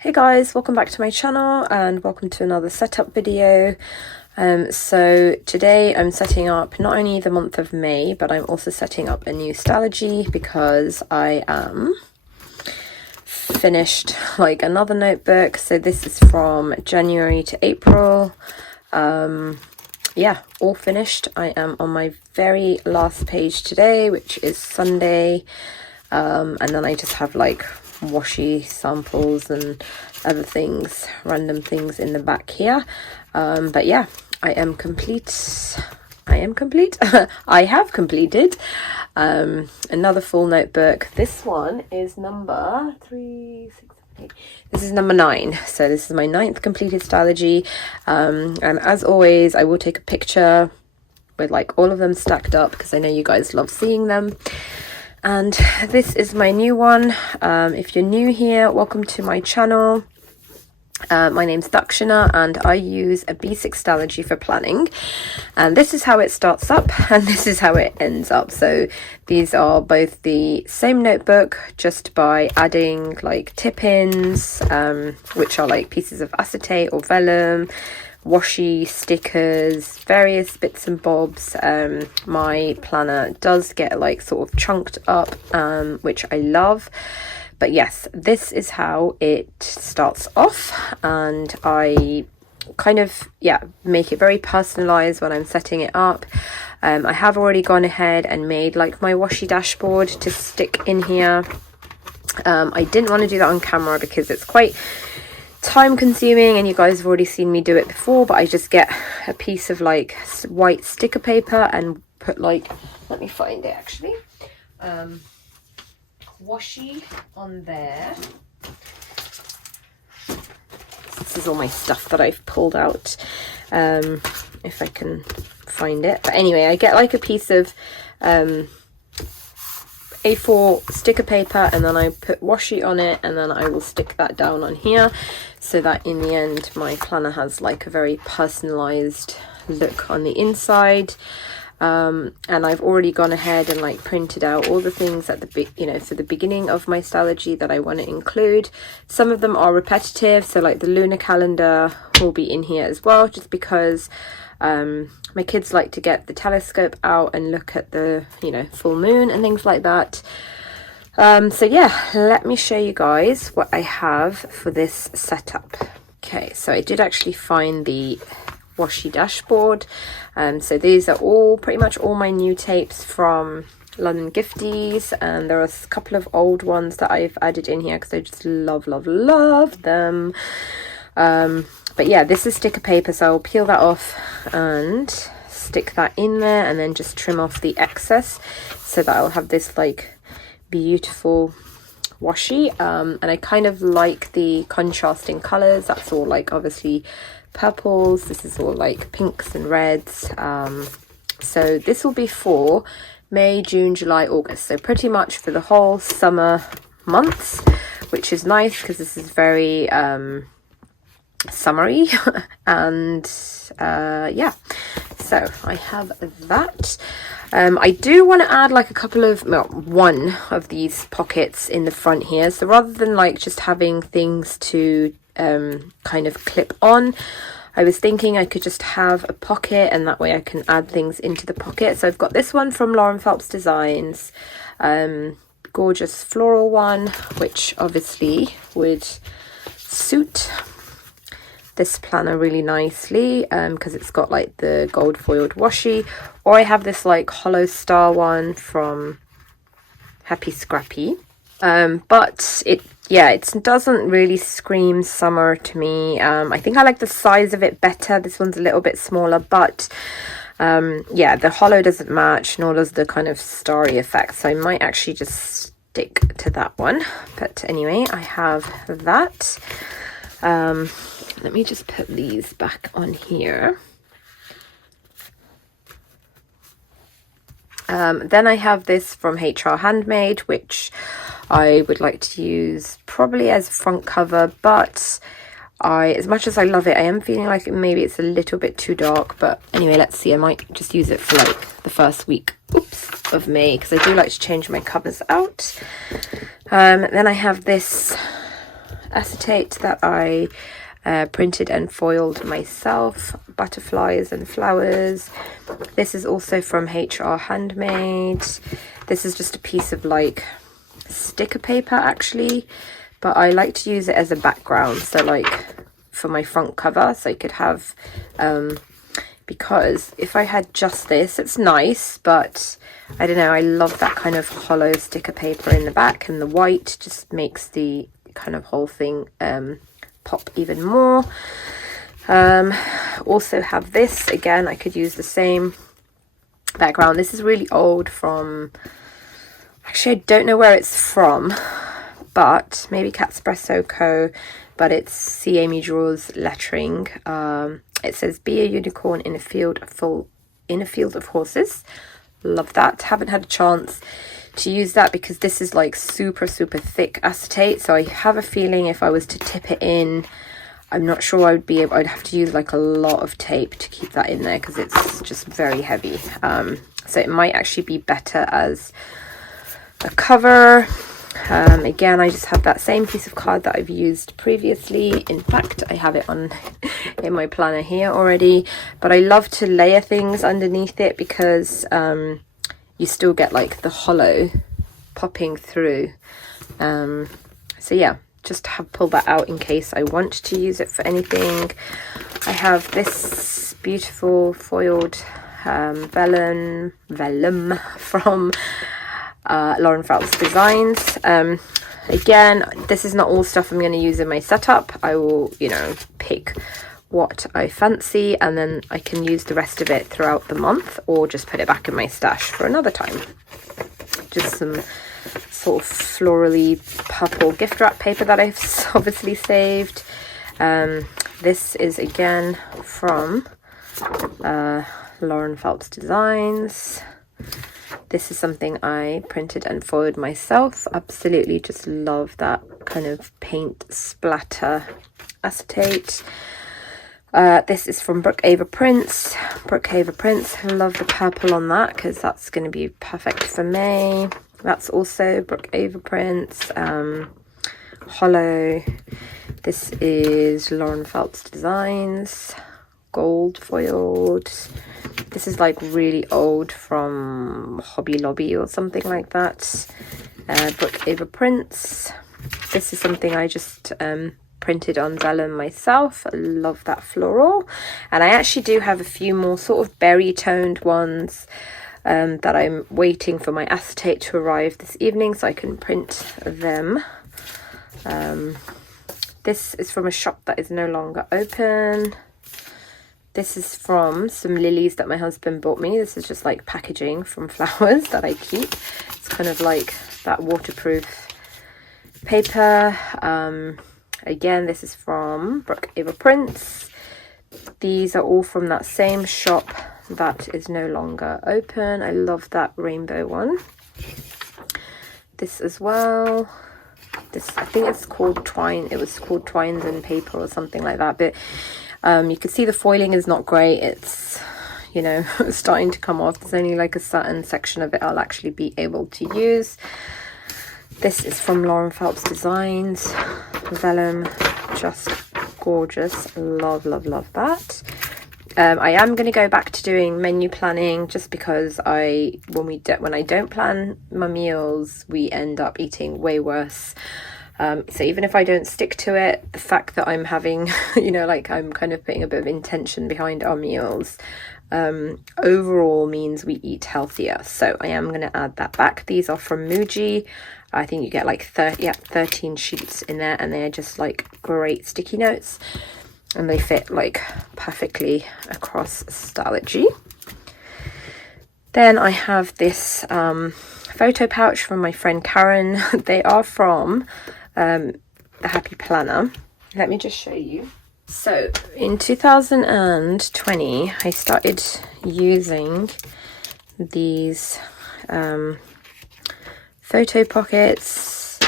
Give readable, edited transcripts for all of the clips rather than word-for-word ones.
Hey guys, welcome back to my channel and welcome to another setup video. So today I'm setting up not only the month of May, but I'm also setting up a new Stalogy because I am finished like another notebook. So this is from January to April. Yeah, all finished. I am on my very last page today, which is Sunday. And then I just have like washi samples and other things, random things in the back here. But yeah, I am complete. I have completed another full notebook. This one is number 3, 6, 7, 8. This is number 9. So this is my 9th completed Stalogy. And as always, I will take a picture with like all of them stacked up because I know you guys love seeing them. And this is my new one. If you're new here, welcome to my channel. My name's Daksina and I use a B6 Stalogy for planning, and this is how it starts up and this is how it ends up. So these are both the same notebook, just by adding like tip-ins, which are like pieces of acetate or vellum, washi stickers, various bits and bobs. My planner does get like sort of chunked up, which I love. But yes, this is how it starts off, and I kind of, yeah, make it very personalized when I'm setting it up. I have already gone ahead and made like my washi dashboard to stick in here. I didn't want to do that on camera because it's quite time consuming and you guys have already seen me do it before, but I just get a piece of like white sticker paper and put like, let me find it actually, washi on there. This is all my stuff that I've pulled out, if I can find it. But anyway, I get like a piece of A4 sticker paper and then I put washi on it, and then I will stick that down on here so that in the end my planner has like a very personalized look on the inside. And I've already gone ahead and like printed out all the things at the for the beginning of my Stalogy that I want to include. Some of them are repetitive, so like the lunar calendar will be in here as well, just because my kids like to get the telescope out and look at the full moon and things like that. So yeah, let me show you guys what I have for this setup. Okay, so I did actually find the Washi Dashboard. So these are all pretty much all my new tapes from London Gifties, and there are a couple of old ones that I've added in here because I just love them. But yeah, this is sticker paper, so I'll peel that off and stick that in there and then just trim off the excess so that I'll have this like beautiful washi. And I kind of like the contrasting colors. That's all like obviously purples, this is all like pinks and reds. So this will be for May, June, July, August, so pretty much for the whole summer months, which is nice because this is very summery. And yeah, so I have that. I do want to add like a couple of, well, one of these pockets in the front here, so rather than like just having things to kind of clip on, I was thinking I could just have a pocket, and that way I can add things into the pocket. So I've got this one from Lauren Phelps Designs, gorgeous floral one, which obviously would suit this planner really nicely because it's got like the gold foiled washi. Or I have this like hollow star one from Happy Scrappy, but it doesn't really scream summer to me. I think I like the size of it better. This one's a little bit smaller, but yeah, the hollow doesn't match, nor does the kind of starry effect, so I might actually just stick to that one. But anyway, I have that. Let me just put these back on here. Then I have this from HR Handmade, which I would like to use probably as front cover, but as much as I love it, I am feeling like maybe it's a little bit too dark. But anyway, let's see. I might just use it for like the first week of May, because I do like to change my covers out. Then I have this acetate that I printed and foiled myself, butterflies and flowers. This is also from HR Handmade. This is just a piece of like sticker paper actually, but I like to use it as a background, so like for my front cover, so I could have because if I had just this, it's nice, but I don't know, I love that kind of hollow sticker paper in the back, and the white just makes the kind of whole thing pop even more. Also have this, again, I could use the same background. This is really old from, actually I don't know where it's from, but maybe Catspresso Co, but it's C. Amy Draw's lettering. It says, "Be a unicorn in a field of horses." Love that. Haven't had a chance to use that because this is like super thick acetate, so I have a feeling if I was to tip it in, I'm not sure I'd have to use like a lot of tape to keep that in there because it's just very heavy. So it might actually be better as a cover. Again, I just have that same piece of card that I've used previously. In fact, I have it on in my planner here already, but I love to layer things underneath it because you still get like the hollow popping through. So yeah, just have pulled that out in case I want to use it for anything. I have this beautiful foiled vellum from Lauren Felt's Designs. Again, this is not all stuff I'm going to use in my setup. I will, you know, pick what I fancy and then I can use the rest of it throughout the month or just put it back in my stash for another time. Just some sort of florally purple gift wrap paper that I've obviously saved. This is again from Lauren Felt's Designs. This is something I printed and foiled myself. Absolutely just love that kind of paint splatter acetate. This is from Brookhaven Prints. Love the purple on that because that's going to be perfect for May. That's also Brookhaven Prints. Hollow. This is Lauren Felt's Designs. Gold foiled. This is like really old from Hobby Lobby or something like that. Brookhaven Prints. This is something I just printed on Vellum myself. I love that floral. And I actually do have a few more sort of berry toned ones that I'm waiting for my acetate to arrive this evening so I can print them. This is from a shop that is no longer open. This is from some lilies that my husband bought me. This is just like packaging from flowers that I keep. It's kind of like that waterproof paper. Again, this is from Brookhaven Prints. These are all from that same shop that is no longer open. I love that rainbow one. This as well. This, I think it's called Twine. It was called Twines and Paper or something like that. But you can see the foiling is not great. It's, you know, starting to come off. There's only like a certain section of it I'll actually be able to use. This is from Lauren Felt's Designs. Vellum, just gorgeous. Love that. I am going to go back to doing menu planning just because when I don't plan my meals, we end up eating way worse. So even if I don't stick to it, the fact that I'm having, you know, like I'm kind of putting a bit of intention behind our meals, overall means we eat healthier. So I am going to add that back. These are from Muji. I think you get like 13 sheets in there, and they're just like great sticky notes, and they fit like perfectly across Stalogy. Then I have this photo pouch from my friend Karen. They are from the Happy Planner. Let me just show you. So in 2020 I started using these photo pockets.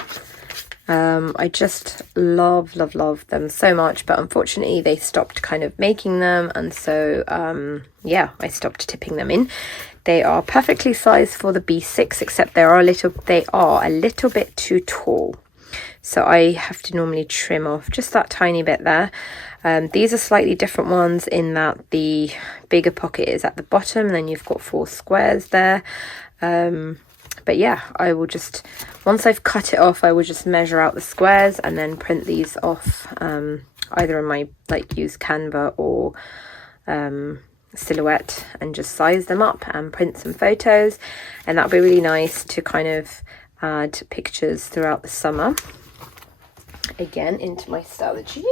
I just love them so much, but unfortunately they stopped kind of making them, and so yeah, I stopped tipping them in. They are perfectly sized for the B6, except they are a little bit too tall. so I have to normally trim off just that tiny bit there. These are slightly different ones in that the bigger pocket is at the bottom and then you've got 4 squares there. But yeah, I will just, once I've cut it off, I will just measure out the squares and then print these off, either in my use Canva or Silhouette, and just size them up and print some photos. And that'll be really nice to kind of add pictures throughout the summer again into my Stalogy.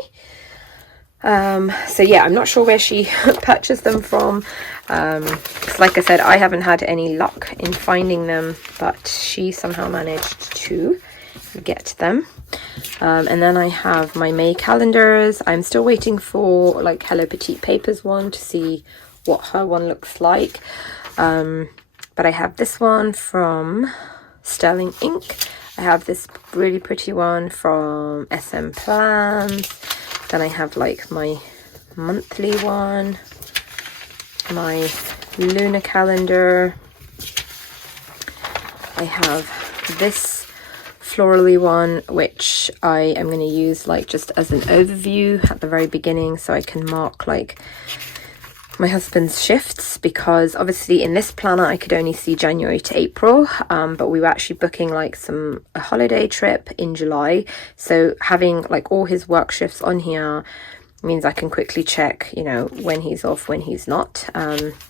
So yeah, I'm not sure where she purchased them from. 'Cause like I said, I haven't had any luck in finding them, but she somehow managed to get them. And then I have my May calendars. I'm still waiting for like Hello Petite Papers one to see what her one looks like. But I have this one from Sterling Ink. I have this really pretty one from SM Plans. Then I have like my monthly one, my lunar calendar. I have this florally one, which I am going to use like just as an overview at the very beginning, so I can mark like my husband's shifts, because obviously in this planner I could only see January to April, but we were actually booking like a holiday trip in July, so having like all his work shifts on here means I can quickly check, you know, when he's off, when he's not.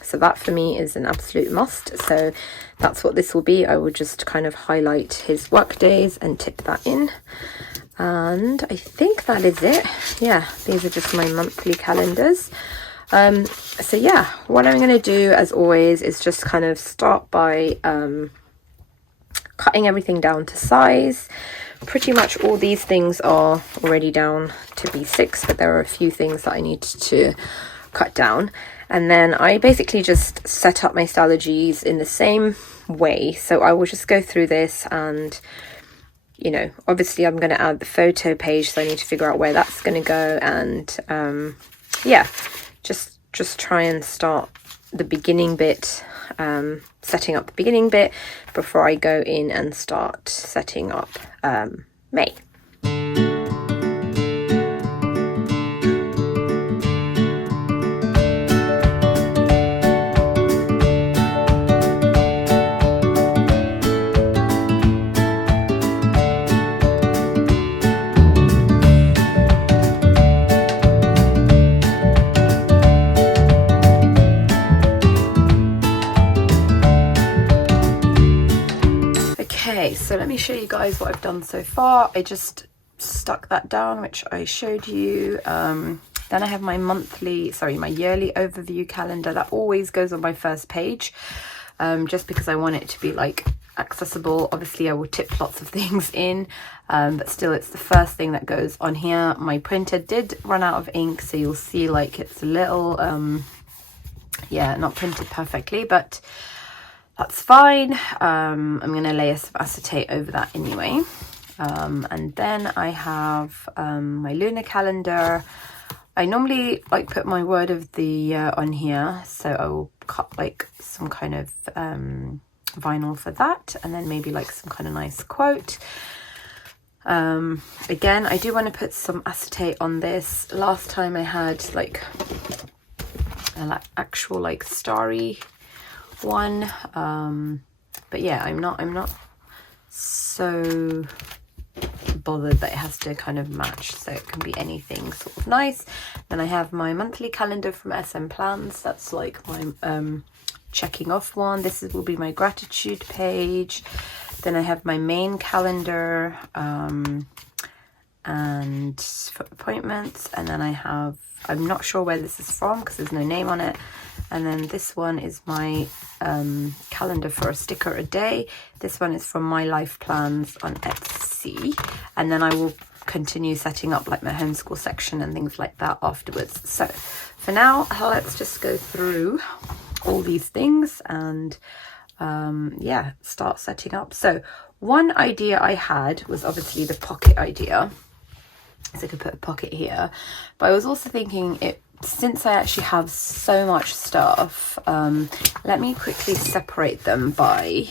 So that for me is an absolute must. So that's what this will be. I will just kind of highlight his work days and tip that in. And I think that is it. Yeah, these are just my monthly calendars. So yeah, what I'm going to do as always is just kind of start by cutting everything down to size. Pretty much all these things are already down to B6, but there are a few things that I need to cut down. And then I basically just set up my Stalogies in the same way. So I will just go through this and, you know, obviously I'm going to add the photo page, so I need to figure out where that's going to go. And yeah, just try and start the beginning bit, setting up the beginning bit before I go in and start setting up May. So let me show you guys what I've done so far. I just stuck that down, which I showed you. Then I have my yearly overview calendar that always goes on my first page, just because I want it to be like accessible. Obviously I will tip lots of things in, but still it's the first thing that goes on here. My printer did run out of ink, so you'll see like it's a little yeah, not printed perfectly, but that's fine. I'm going to layer some acetate over that anyway. And then I have my lunar calendar. I normally like put my word of the year on here, so I will cut like some kind of vinyl for that, and then maybe like some kind of nice quote. Again, I do want to put some acetate on this. Last time I had like an actual like starry one, but yeah, I'm not so bothered that it has to kind of match, so it can be anything sort of nice. Then I have my monthly calendar from SM Plans. That's like my checking off one. Will be my gratitude page. Then I have my main calendar and for appointments, and then I have, I'm not sure where this is from because there's no name on it. And then this one is my calendar for a sticker a day. This one is from My Life Plans on Etsy. And then I will continue setting up like my homeschool section and things like that afterwards. So for now, let's just go through all these things and yeah, start setting up. So one idea I had was obviously the pocket idea. So I could put a pocket here. But I was also thinking, since I actually have so much stuff, let me quickly separate them by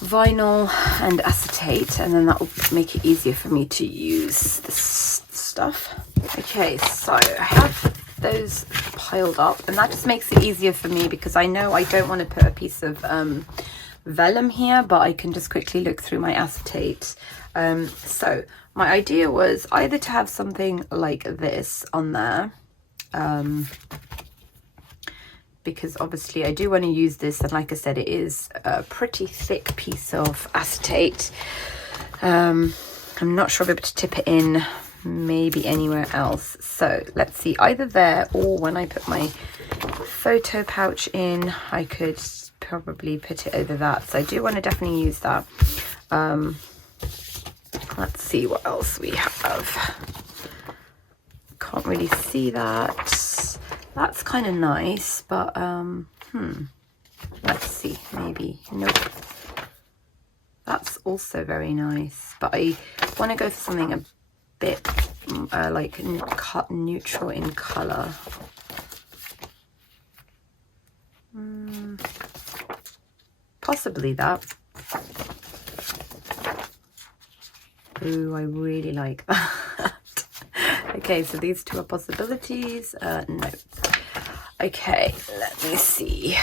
vinyl and acetate, and then that will make it easier for me to use this stuff. Okay, so I have those piled up, and that just makes it easier for me because I know I don't want to put a piece of vellum here, but I can just quickly look through my acetate. So my idea was either to have something like this on there, because obviously I do want to use this, and like I said, it is a pretty thick piece of acetate. I'm not sure if I'll be able to tip it in maybe anywhere else, so let's see, either there or when I put my photo pouch in, I could probably put it over that. So I do want to definitely use that. Let's see what else we have. Can't really see that. That's kind of nice, but let's see, maybe, nope. That's also very nice, but I want to go for something a bit like cut neutral in color. Possibly that. Ooh, I really like that. Okay, so these two are possibilities. No. Okay, let me see.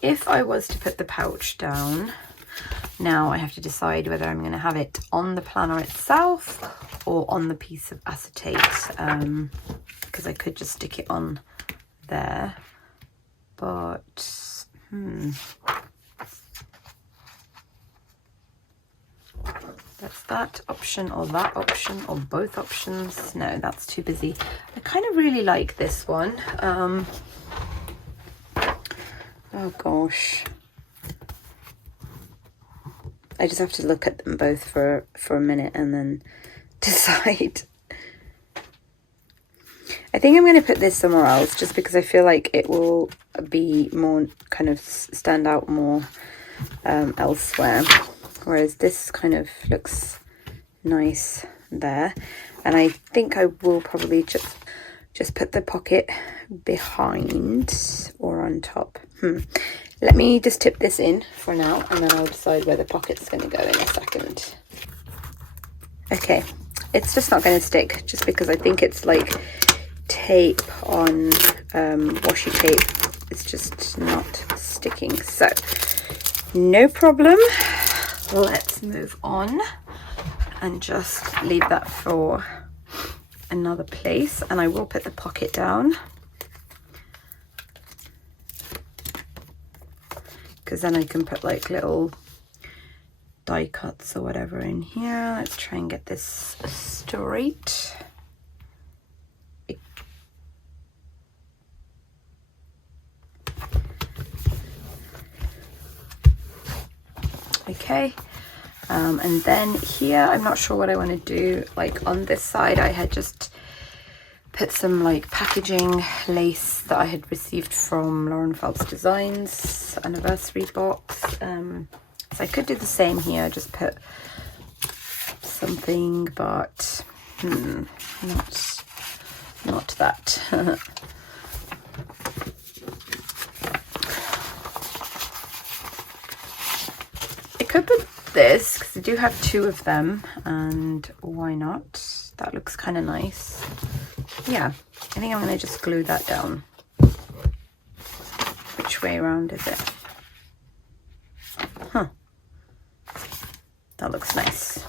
If I was to put the pouch down, now I have to decide whether I'm going to have it on the planner itself or on the piece of acetate, because I could just stick it on there, but that's that option or that option or both options. No, that's too busy. I kind of really like this one. Oh gosh, I just have to look at them both for a minute and then decide. I think I'm going to put this somewhere else just because I feel like it will be more kind of stand out more elsewhere, whereas this kind of looks nice there. And I think I will probably just put the pocket behind or on top. Let me just tip this in for now, and then I'll decide where the pocket's going to go in a second. Okay, it's just not going to stick just because I think it's like tape on washi tape. It's just not sticking, so no problem. Let's move on and just leave that for another place, and I will put the pocket down because then I can put like little die cuts or whatever in here. Let's try and get this straight. Okay, and then here I'm not sure what I want to do. Like on this side I had just put some like packaging lace that I had received from Lauren Phelps Designs anniversary box. So I could do the same here, just put something, but not that. I could put this because I do have two of them, and why not? That looks kind of nice. Yeah, I think I'm going to just glue that down. Which way around is it? Huh. That looks nice.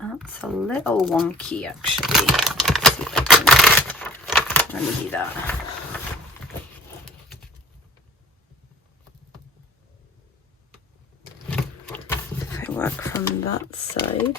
That's a little wonky actually. Let's see if I can remedy that. If I work from that side.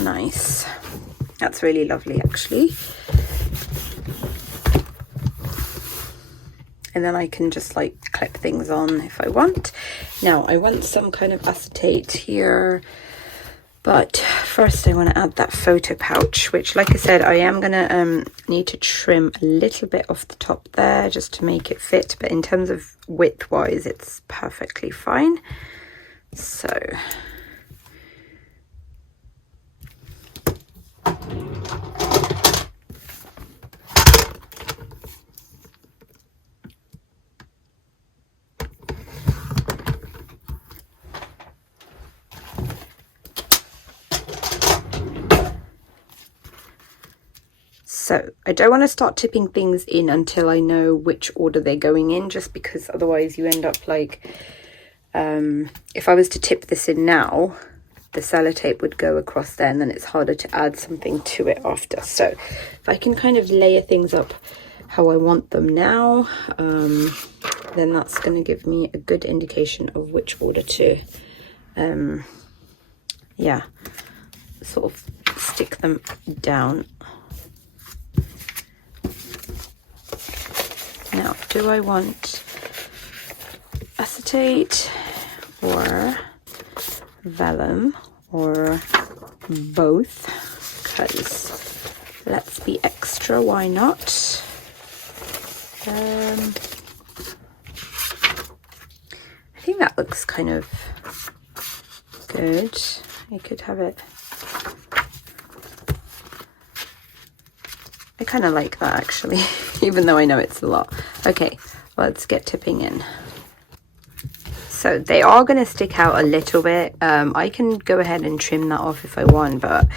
nice. That's really lovely, actually. And then I can just like clip things on if I want. Now I want some kind of acetate here, but first I want to add that photo pouch, which, like I said, I am gonna need to trim a little bit off the top there just to make it fit, but in terms of width wise it's perfectly fine. So I don't want to start tipping things in until I know which order they're going in, just because otherwise you end up like, if I was to tip this in now, the sellotape would go across there and then it's harder to add something to it after. So if I can kind of layer things up how I want them now, then that's going to give me a good indication of which order to, yeah, sort of stick them down. Now, do I want acetate or vellum or both? Because let's be extra, why not? I think that looks kind of good. I could have it. I kind of like that actually, even though I know it's a lot. Okay, let's get tipping in. So they are going to stick out a little bit. I can go ahead and trim that off if I want, but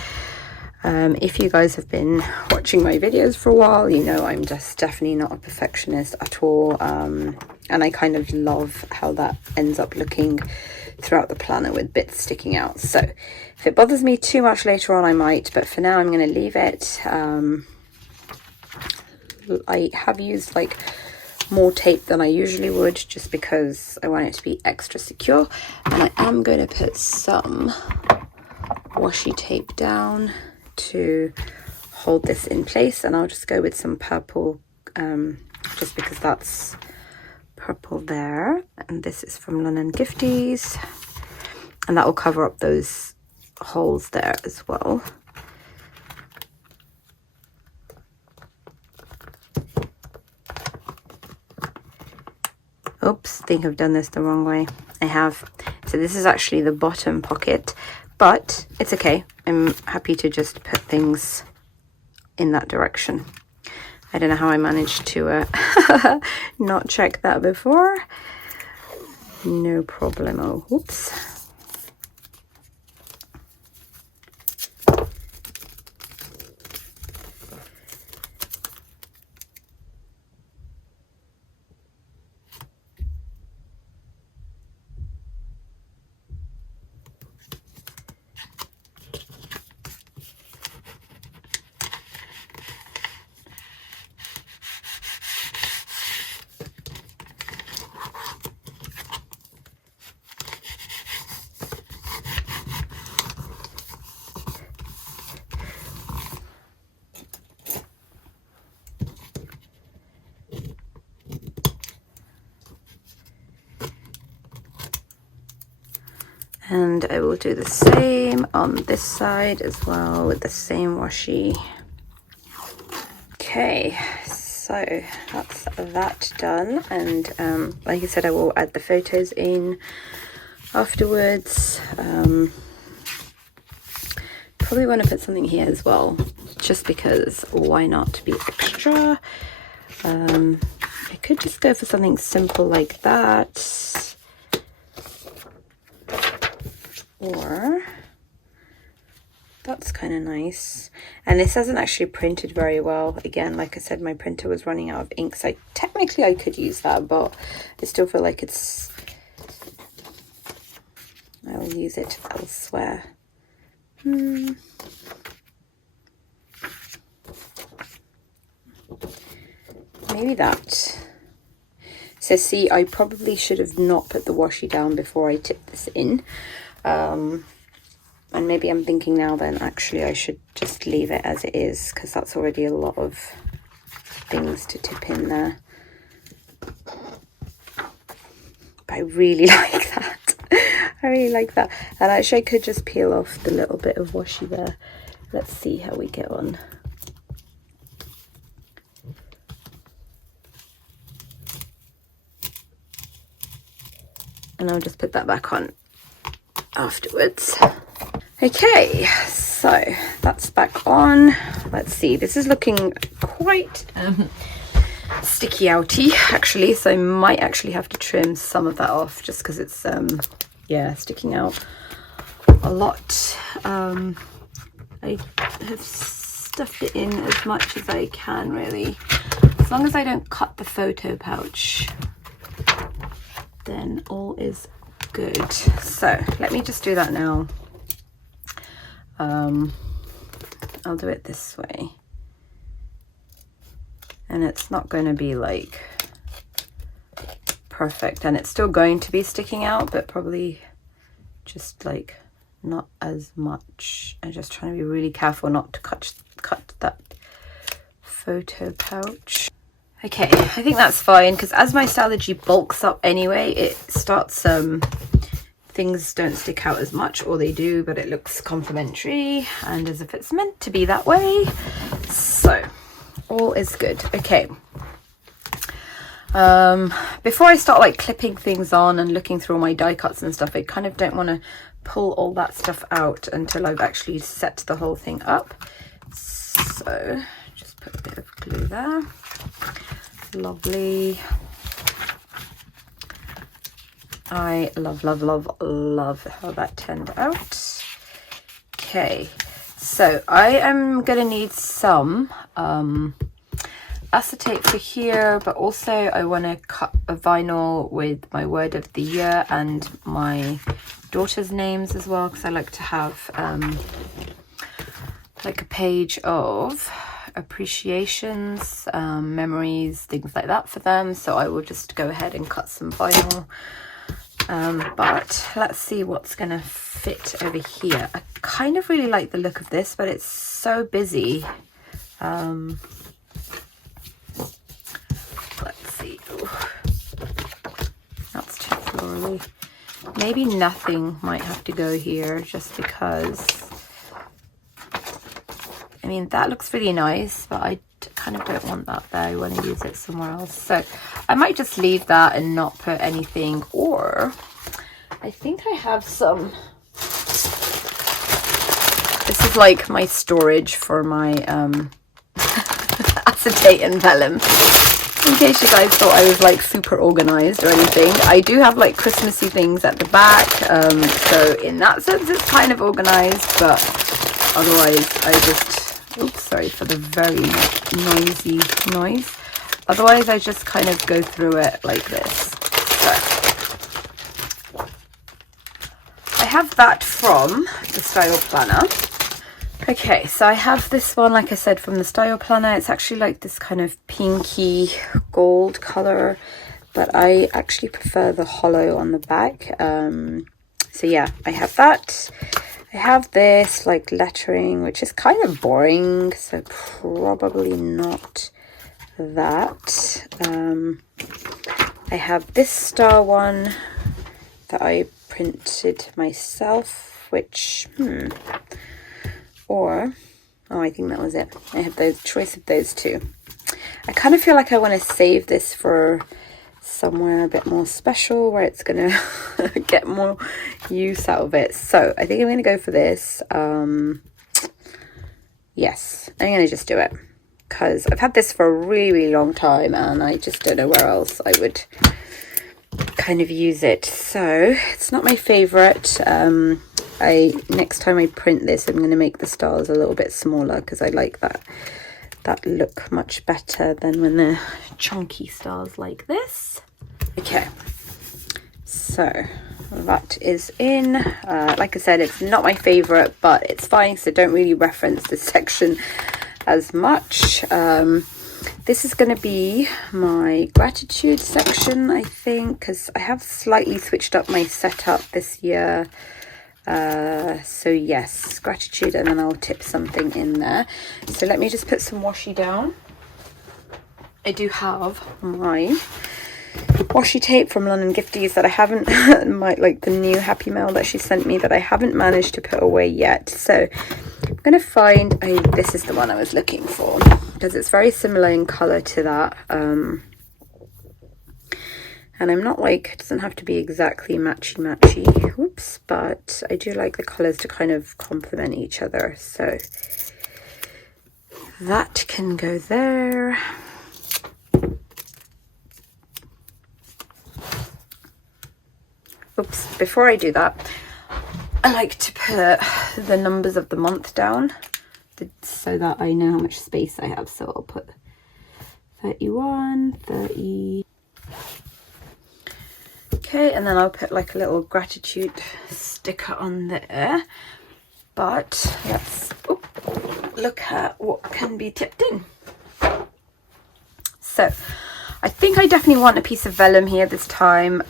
if you guys have been watching my videos for a while, you know I'm just definitely not a perfectionist at all. And I kind of love how that ends up looking throughout the planner with bits sticking out. So if it bothers me too much later on, I might, but for now I'm going to leave it. I have used like more tape than I usually would just because I want it to be extra secure, and I am going to put some washi tape down to hold this in place, and I'll just go with some purple just because that's purple there, and this is from London Gifties, and that will cover up those holes there as well. Oops, I think I've done this the wrong way. I have. So this is actually the bottom pocket, but it's okay. I'm happy to just put things in that direction. I don't know how I managed to not check that before. No problemo. Oops. And I will do the same on this side as well with the same washi. Okay, so that's that done. And like I said, I will add the photos in afterwards. Probably want to put something here as well, just because why not be extra. I could just go for something simple like that. Or that's kind of nice. And this hasn't actually printed very well. Again, like I said, my printer was running out of ink, so technically I could use that, but I still feel like I'll use it elsewhere. Maybe that. So see, I probably should have not put the washi down before I tipped this in. And maybe I'm thinking now then actually I should just leave it as it is, because that's already a lot of things to tip in there. But I really like that. I really like that. And actually I could just peel off the little bit of washi there. Let's see how we get on. And I'll just put that back on afterwards. Okay, so that's back on. Let's see, this is looking quite sticky outy actually, so I might actually have to trim some of that off just because it's yeah, sticking out a lot. I have stuffed it in as much as I can really. As long as I don't cut the photo pouch, then all is good. So let me just do that now. I'll do it this way, and it's not going to be like perfect, and it's still going to be sticking out, but probably just like not as much. I'm just trying to be really careful not to cut that photo pouch. Okay, I think that's fine, because as my Stalogy bulks up anyway, it starts things don't stick out as much, or they do, but it looks complimentary and as if it's meant to be that way. So all is good. Okay, before I start like clipping things on and looking through all my die cuts and stuff, I kind of don't want to pull all that stuff out until I've actually set the whole thing up. So just put a bit of glue there. Lovely. I love how that turned out. Okay, so I am gonna need some acetate for here, but also I want to cut a vinyl with my word of the year and my daughter's names as well, because I like to have like a page of appreciations, memories, things like that for them. So I will just go ahead and cut some vinyl. But let's see what's gonna fit over here. I kind of really like the look of this, but it's so busy. Let's see. Ooh. That's too florally. Maybe nothing might have to go here, just because, I mean, that looks really nice, but I kind of don't want that there. I want to use it somewhere else. So I might just leave that and not put anything, or I think I have some, this is like my storage for my acetate and vellum, in case you guys thought I was like super organized or anything. I do have like Christmassy things at the back, so in that sense it's kind of organized, but otherwise I just, oops, sorry for the very noisy noise. Otherwise I just kind of go through it like this. So I have that from the Style Planner. Okay, so I have this one, like I said, from the Style Planner. It's actually like this kind of pinky gold color, but I actually prefer the hollow on the back. So yeah, I have that. I have this like lettering, which is kind of boring, so probably not that. I have this star one that I printed myself, which or oh, I think that was it. I have the choice of those two. I kind of feel like I want to save this for somewhere a bit more special, where it's gonna get more use out of it. So I think I'm gonna go for this. Yes, I'm gonna just do it, because I've had this for a really long time and I just don't know where else I would kind of use it. So it's not my favorite. Next time I print this, I'm going to make the stars a little bit smaller, because I like that look much better than when they're chunky stars like this. Okay, so that is in. Like I said, it's not my favorite, but it's fine, so don't really reference this section as much. This is going to be my gratitude section, I think, because I have slightly switched up my setup this year. So yes, gratitude, and then I'll tip something in there. So let me just put some washi down. I do have my washi tape from London Gifties that I haven't, like the new Happy Mail that she sent me, that I haven't managed to put away yet. So I'm going to find, this is the one I was looking for, because it's very similar in colour to that. And I'm not like, it doesn't have to be exactly matchy, oops, but I do like the colours to kind of complement each other. So that can go there. Oops, before I do that, I like to put the numbers of the month down so that I know how much space I have. So I'll put 31, 30. Okay, and then I'll put like a little gratitude sticker on there. But let's look at what can be tipped in. So I think I definitely want a piece of vellum here this time.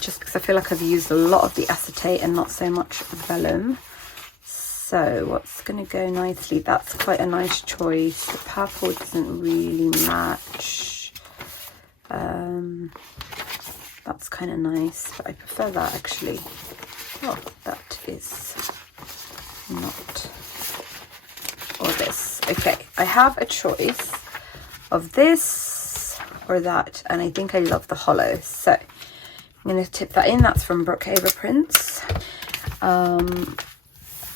Just because I feel like I've used a lot of the acetate and not so much vellum. So what's going to go nicely? That's quite a nice choice. The purple doesn't really match. That's kind of nice, but I prefer that actually. Oh, that is not. Or this. Okay, I have a choice of this or that, and I think I love the hollow. So I'm going to tip that in. That's from Brookhaven Prints.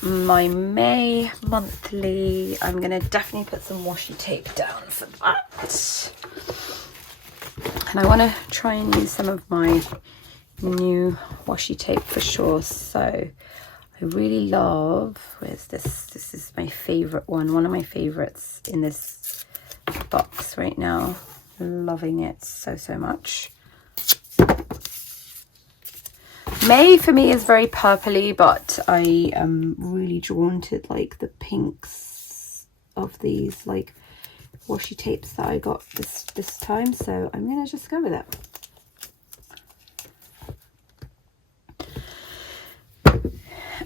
My May monthly, I'm going to definitely put some washi tape down for that. And I want to try and use some of my new washi tape for sure. So I really love, where's this? This is my favourite one of my favourites in this box right now. Loving it so much. May for me is very purpley, but I am really drawn to like the pinks of these like washi tapes that I got this time, so I'm gonna just go with it.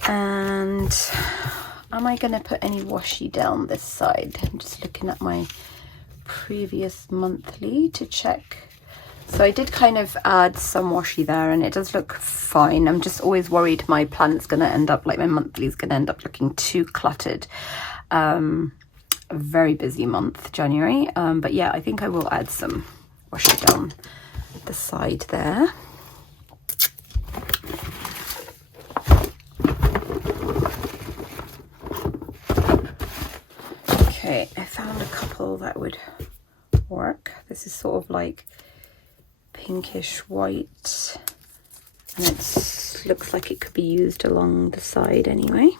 And am I gonna put any washi down this side? I'm just looking at my previous monthly to check. So I did kind of add some washi there, and it does look fine. I'm just always worried my plan's going to end up, like my monthly is going to end up looking too cluttered. A very busy month, January. But yeah, I think I will add some washi down the side there. Okay, I found a couple that would work. This is sort of like pinkish white, and it looks like it could be used along the side anyway.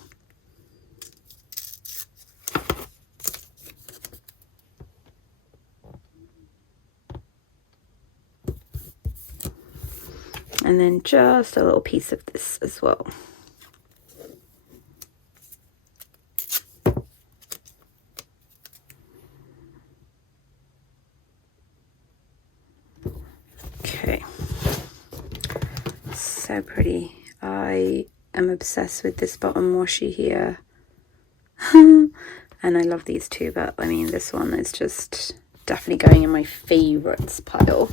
And then just a little piece of this as well. Okay, so pretty. I am obsessed with this bottom washi here. And I love these two, but I mean this one is just definitely going in my favorites pile.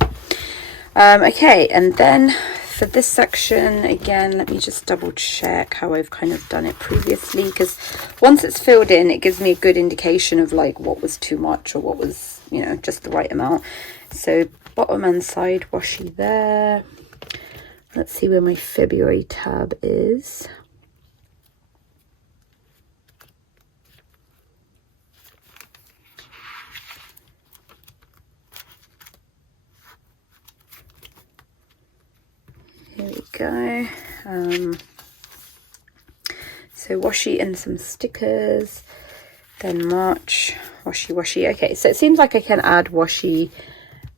Okay, and then for this section, again, let me just double check how I've kind of done it previously, because once it's filled in, it gives me a good indication of like what was too much or what was, you know, just the right amount. So bottom and side washi there. Let's see where my February tab is. Here we go. So washi and some stickers. Then March, washi. Okay, so it seems like I can add washi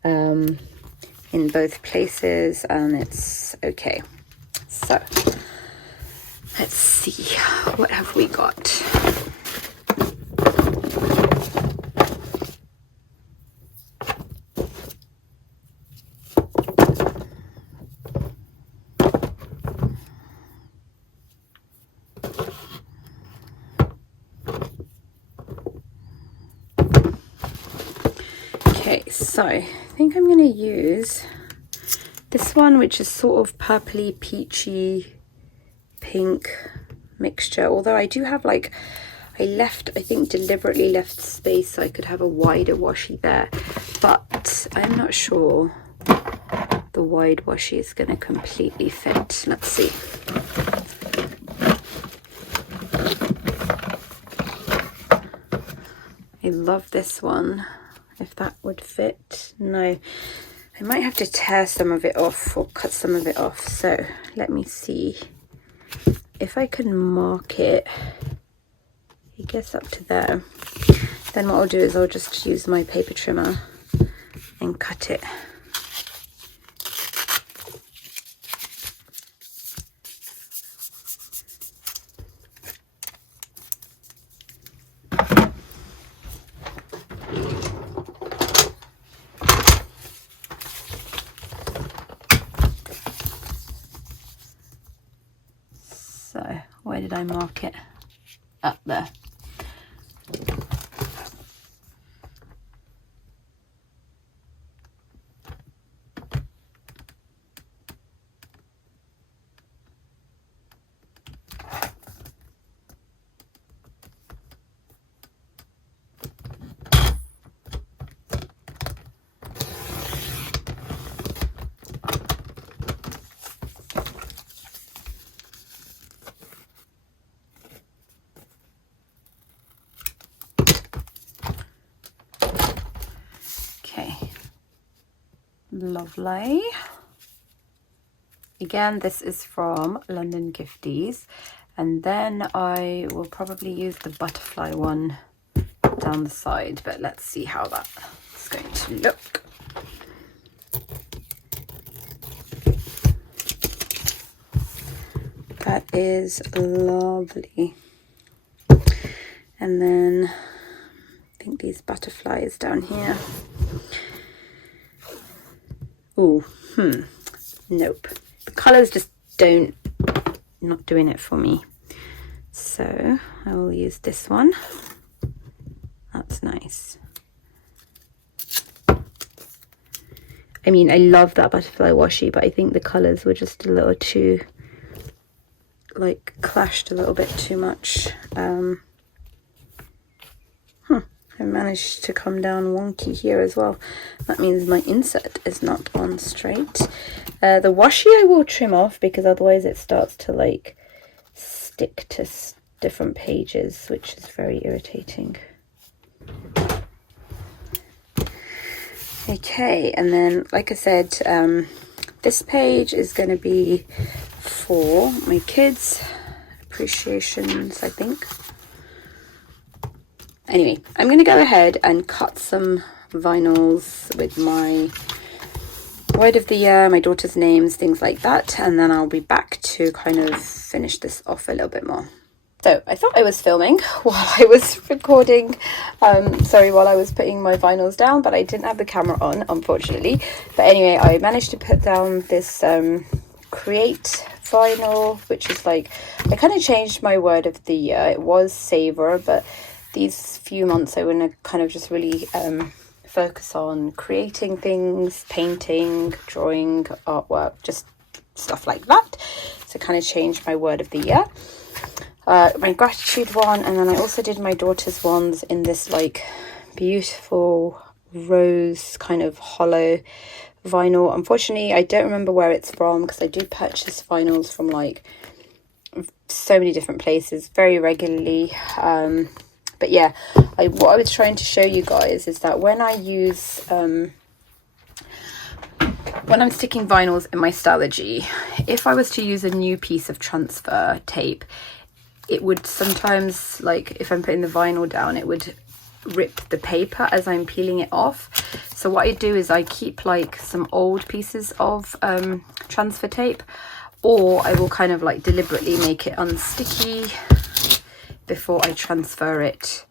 in both places, and it's okay. So let's see, what have we got? so I think I'm going to use this one, which is sort of purpley, peachy, pink mixture. Although I do have like, I think deliberately left space so I could have a wider washi there. But I'm not sure the wide washi is going to completely fit. Let's see. I love this one. If that would fit. No, I might have to tear some of it off or cut some of it off. So let me see if I can mark it. It gets up to there. Then what I'll do is I'll just use my paper trimmer and cut it. So where did I mark it? Up there. Lovely. Again, this is from London Gifties, and then I will probably use the butterfly one down the side, but let's see how that's going to look. That is lovely. And then I think these butterflies down here. Oh, nope. The colours just not doing it for me. So I will use this one. That's nice. I mean, I love that butterfly washi, but I think the colours were just a little too, like, clashed a little bit too much. I managed to come down wonky here as well. That means my insert is not on straight. The washi I will trim off because otherwise it starts to like stick to different pages, which is very irritating. Okay, and then like I said, this page is going to be for my kids' appreciations, I think. Anyway, I'm going to go ahead and cut some vinyls with my word of the year, my daughter's names, things like that, and then I'll be back to kind of finish this off a little bit more. So I thought I was filming while I was recording, while I was putting my vinyls down, but I didn't have the camera on, unfortunately. But anyway, I managed to put down this Create vinyl, which is like, I kind of changed my word of the year. It was Savor, but these few months I want to kind of just really focus on creating things, painting, drawing, artwork, just stuff like that. So kind of changed my word of the year. My gratitude one, and then I also did my daughter's ones in this like beautiful rose kind of hollow vinyl. Unfortunately, I don't remember where it's from because I do purchase vinyls from like so many different places very regularly. But yeah, what I was trying to show you guys is that when I use, when I'm sticking vinyls in my Stalogy, if I was to use a new piece of transfer tape, it would sometimes, like if I'm putting the vinyl down, it would rip the paper as I'm peeling it off. So what I do is I keep like some old pieces of transfer tape, or I will kind of like deliberately make it unsticky before I transfer it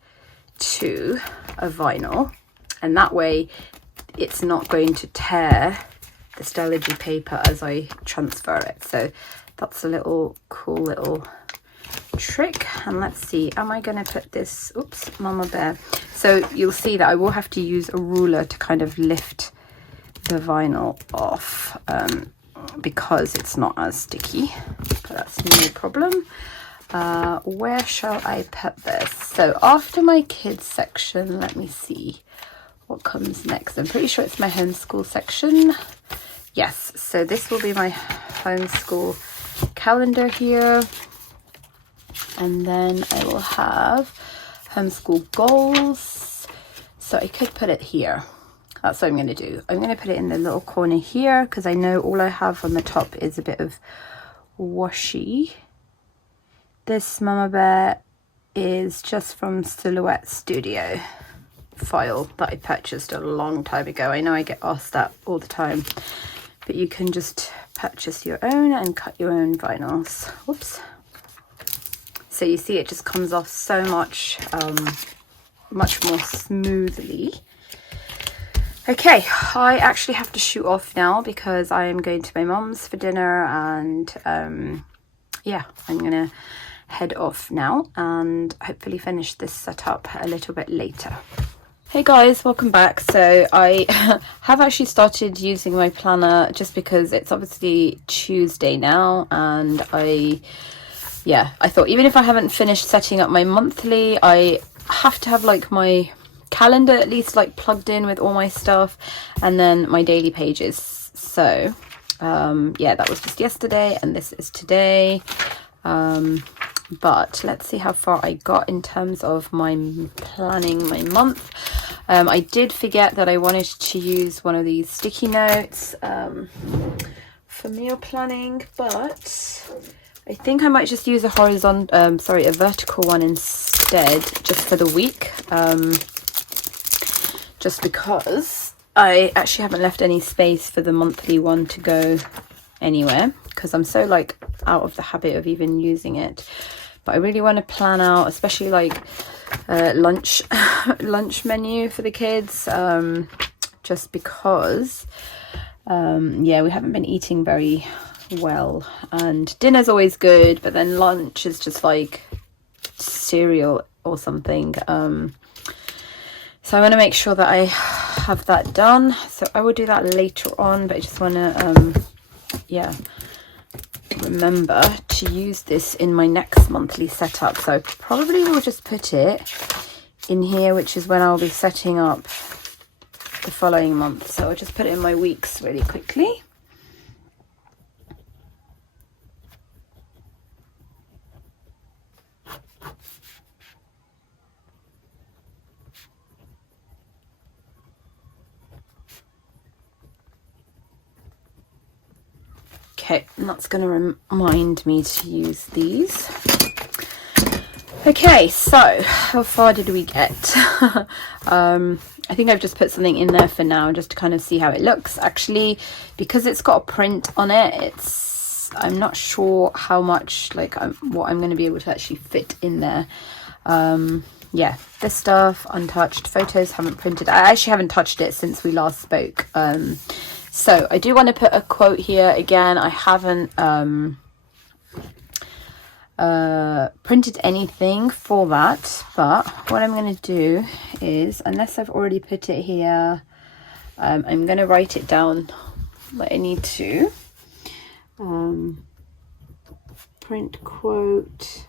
to a vinyl, and that way it's not going to tear the Stalogy paper as I transfer it. So that's a little cool little trick. And let's see, am I going to put this, oops, mama bear. So you'll see that I will have to use a ruler to kind of lift the vinyl off because it's not as sticky, but that's no problem. Where shall I put this? So after my kids section, let me see what comes next. I'm pretty sure it's my homeschool section. Yes, so this will be my homeschool calendar here, and then I will have homeschool goals. So I could put it here. That's what I'm going to do. I'm going to put it in the little corner here because I know all I have on the top is a bit of washi. This mama bear is just from Silhouette Studio file that I purchased a long time ago. I know I get asked that all the time, but you can just purchase your own and cut your own vinyls. Whoops. So you see it just comes off so much much more smoothly. Okay, I actually have to shoot off now because I am going to my mum's for dinner, and yeah, I'm gonna head off now and hopefully finish this setup a little bit later. Hey guys, welcome back. So I have actually started using my planner just because it's obviously Tuesday now, and I thought even if I haven't finished setting up my monthly, I have to have like my calendar at least like plugged in with all my stuff, and then my daily pages. So yeah, that was just yesterday and this is today. But let's see how far I got in terms of my planning my month. I did forget that I wanted to use one of these sticky notes for meal planning, but I think I might just use a a vertical one instead, just for the week. Just because I actually haven't left any space for the monthly one to go anywhere, because I'm so like out of the habit of even using it. But I really want to plan out, especially like lunch menu for the kids, just because yeah, we haven't been eating very well, and dinner's always good, but then lunch is just like cereal or something. So I want to make sure that I have that done, so I will do that later on, but I just want to yeah, remember to use this in my next monthly setup. So I probably will just put it in here, which is when I'll be setting up the following month. So I'll just put it in my weeks really quickly. Okay, and that's going to remind me to use these. Okay, so how far did we get? I think I've just put something in there for now just to kind of see how it looks. Actually, because it's got a print on it, I'm not sure how much, like what I'm going to be able to actually fit in there. Yeah, this stuff untouched, photos haven't printed. I actually haven't touched it since we last spoke. So I do want to put a quote here. Again, I haven't printed anything for that, but what I'm going to do is, unless I've already put it here, I'm going to write it down like I need to. Print quote,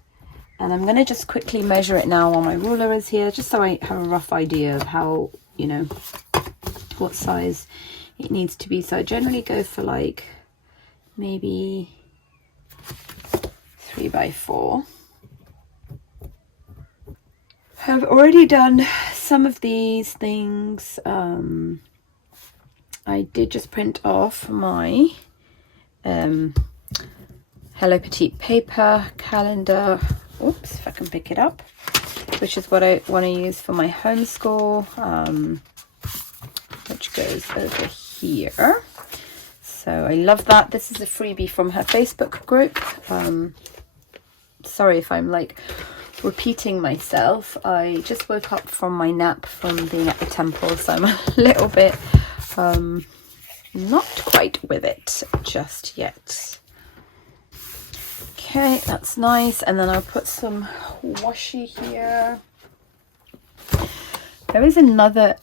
and I'm going to just quickly measure it now while my ruler is here, just so I have a rough idea of how, you know, what size it needs to be. So I generally go for like maybe 3x4. I've already done some of these things. I did just print off my Hello Petite paper calendar. Oops, if I can pick it up, which is what I want to use for my homeschool, which goes over here. So I love that. This is a freebie from her Facebook group. Sorry if I'm like repeating myself. I just woke up from my nap from being at the temple, so I'm a little bit not quite with it just yet. Okay, that's nice. And then I'll put some washi here. There is another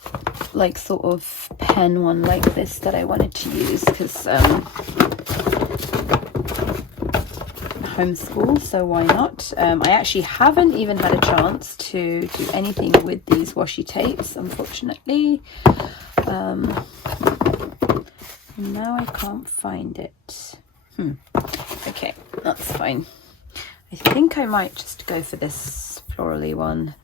like sort of pen one like this that I wanted to use because homeschool, so why not? I actually haven't even had a chance to do anything with these washi tapes, unfortunately. Now I can't find it. Okay, that's fine. I think I might just go for this florally one.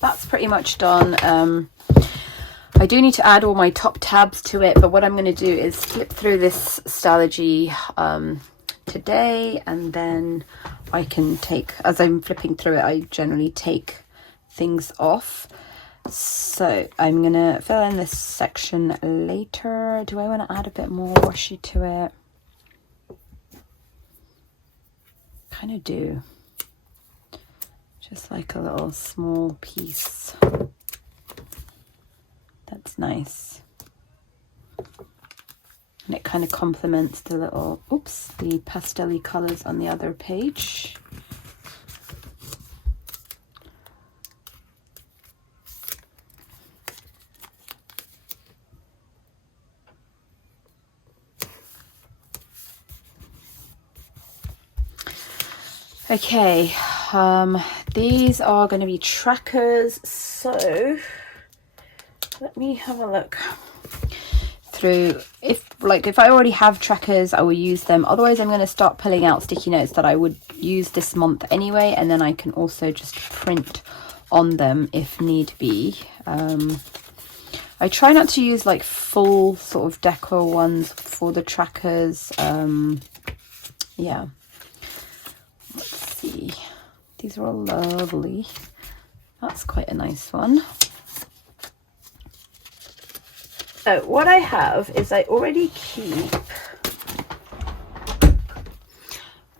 That's pretty much done. I do need to add all my top tabs to it, but what I'm going to do is flip through this Stalogy today, and then I can take, as I'm flipping through it, I generally take things off. So I'm going to fill in this section later. Do I want to add a bit more washi to it? Kind of do. Just like a little small piece. That's nice. And it kind of complements the little, oops, the pastel-y colours on the other page. Okay, these are going to be trackers, so let me have a look through. If I already have trackers, I will use them. Otherwise, I'm going to start pulling out sticky notes that I would use this month anyway, and then I can also just print on them if need be. I try not to use like full sort of decor ones for the trackers. Yeah. Let's see. These are all lovely. That's quite a nice one. So what I have is I already keep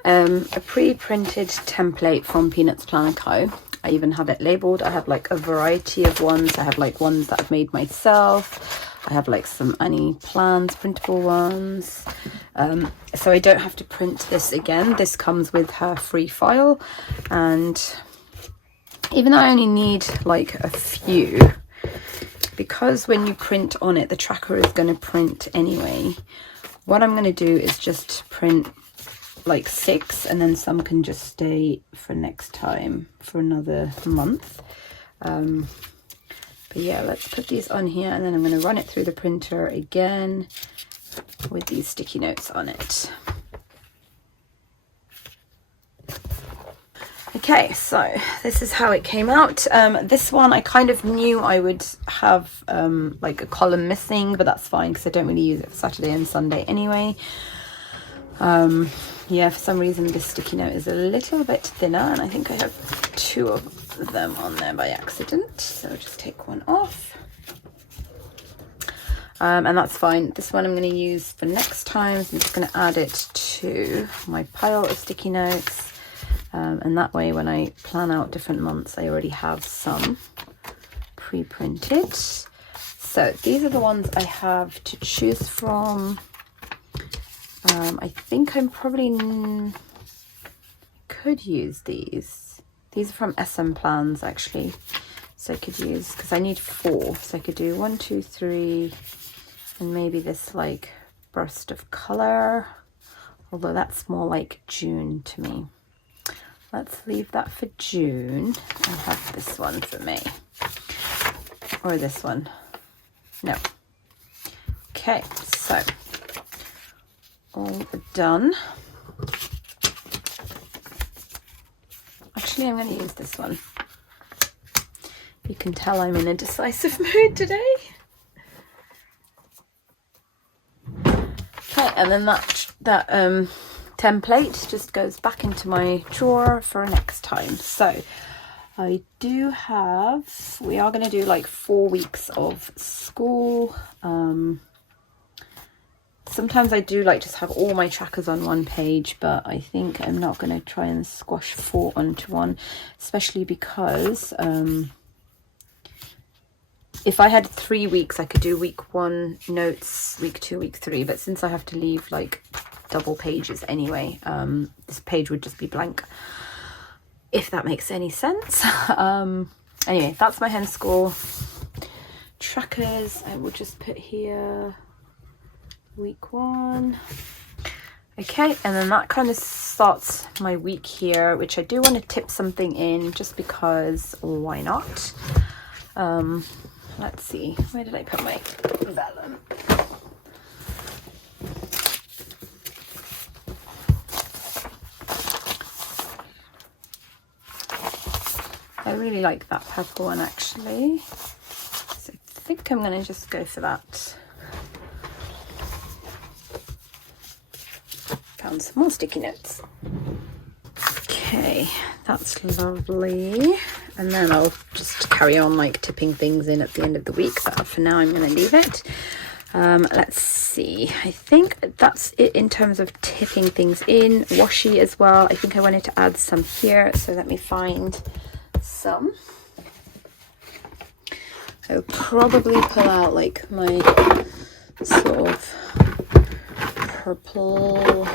a pre-printed template from Peanuts Planner Co. I even have it labeled. I have like a variety of ones. I have like ones that I've made myself. I have like some Annie Plans printable ones. So I don't have to print this again. This comes with her free file. And even though I only need like a few, because when you print on it, the tracker is going to print anyway, what I'm going to do is just print like 6, and then some can just stay for next time for another month. But yeah, let's put these on here, and then I'm going to run it through the printer again with these sticky notes on it. Okay, so this is how it came out. This one I kind of knew I would have like a column missing, but that's fine because I don't really use it for Saturday and Sunday anyway. Yeah, for some reason this sticky note is a little bit thinner, and I think I have 2 of them on there by accident, so I'll just take one off. And that's fine. This one I'm going to use for next time, so I'm just going to add it to my pile of sticky notes, and that way when I plan out different months I already have some pre-printed. So these are the ones I have to choose from. I think I'm probably could use these. These are from SM Plans actually, so I could use, because I need 4, so I could do 1, 2, 3, and maybe this like burst of color, although that's more like June to me. Let's leave that for June and have this one for May, or this one. No. Okay, so all done. Actually, I'm going to use this one. You can tell I'm in a decisive mood today. Okay, and then that template just goes back into my drawer for next time. So I do have, we are going to do like 4 weeks of school. Sometimes I do like just have all my trackers on one page, but I think I'm not going to try and squash 4 onto one, especially because if I had 3 weeks, I could do week 1 notes, week 2, week 3, but since I have to leave like double pages anyway, this page would just be blank, if that makes any sense. Anyway, that's my hen school trackers. I will just put here week 1. Okay, and then that kind of starts my week here, which I do want to tip something in just because why not. Let's see, where did I put my vellum? I really like that purple one actually, so I think I'm going to just go for that. Found some more sticky notes. Okay, that's lovely. And then I'll just carry on like tipping things in at the end of the week, but for now I'm going to leave it. Let's see, I think that's it in terms of tipping things in. Washi as well, I think I wanted to add some here, so let me find some. I'll probably pull out like my sort of purple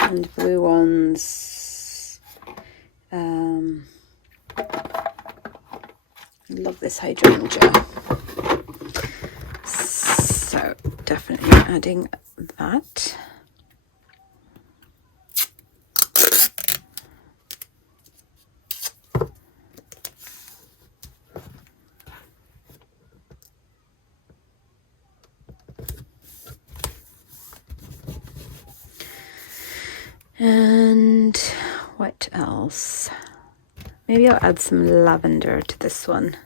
and blue ones. Love this hydrangea, so definitely adding that. And what else? Maybe I'll add some lavender to this one.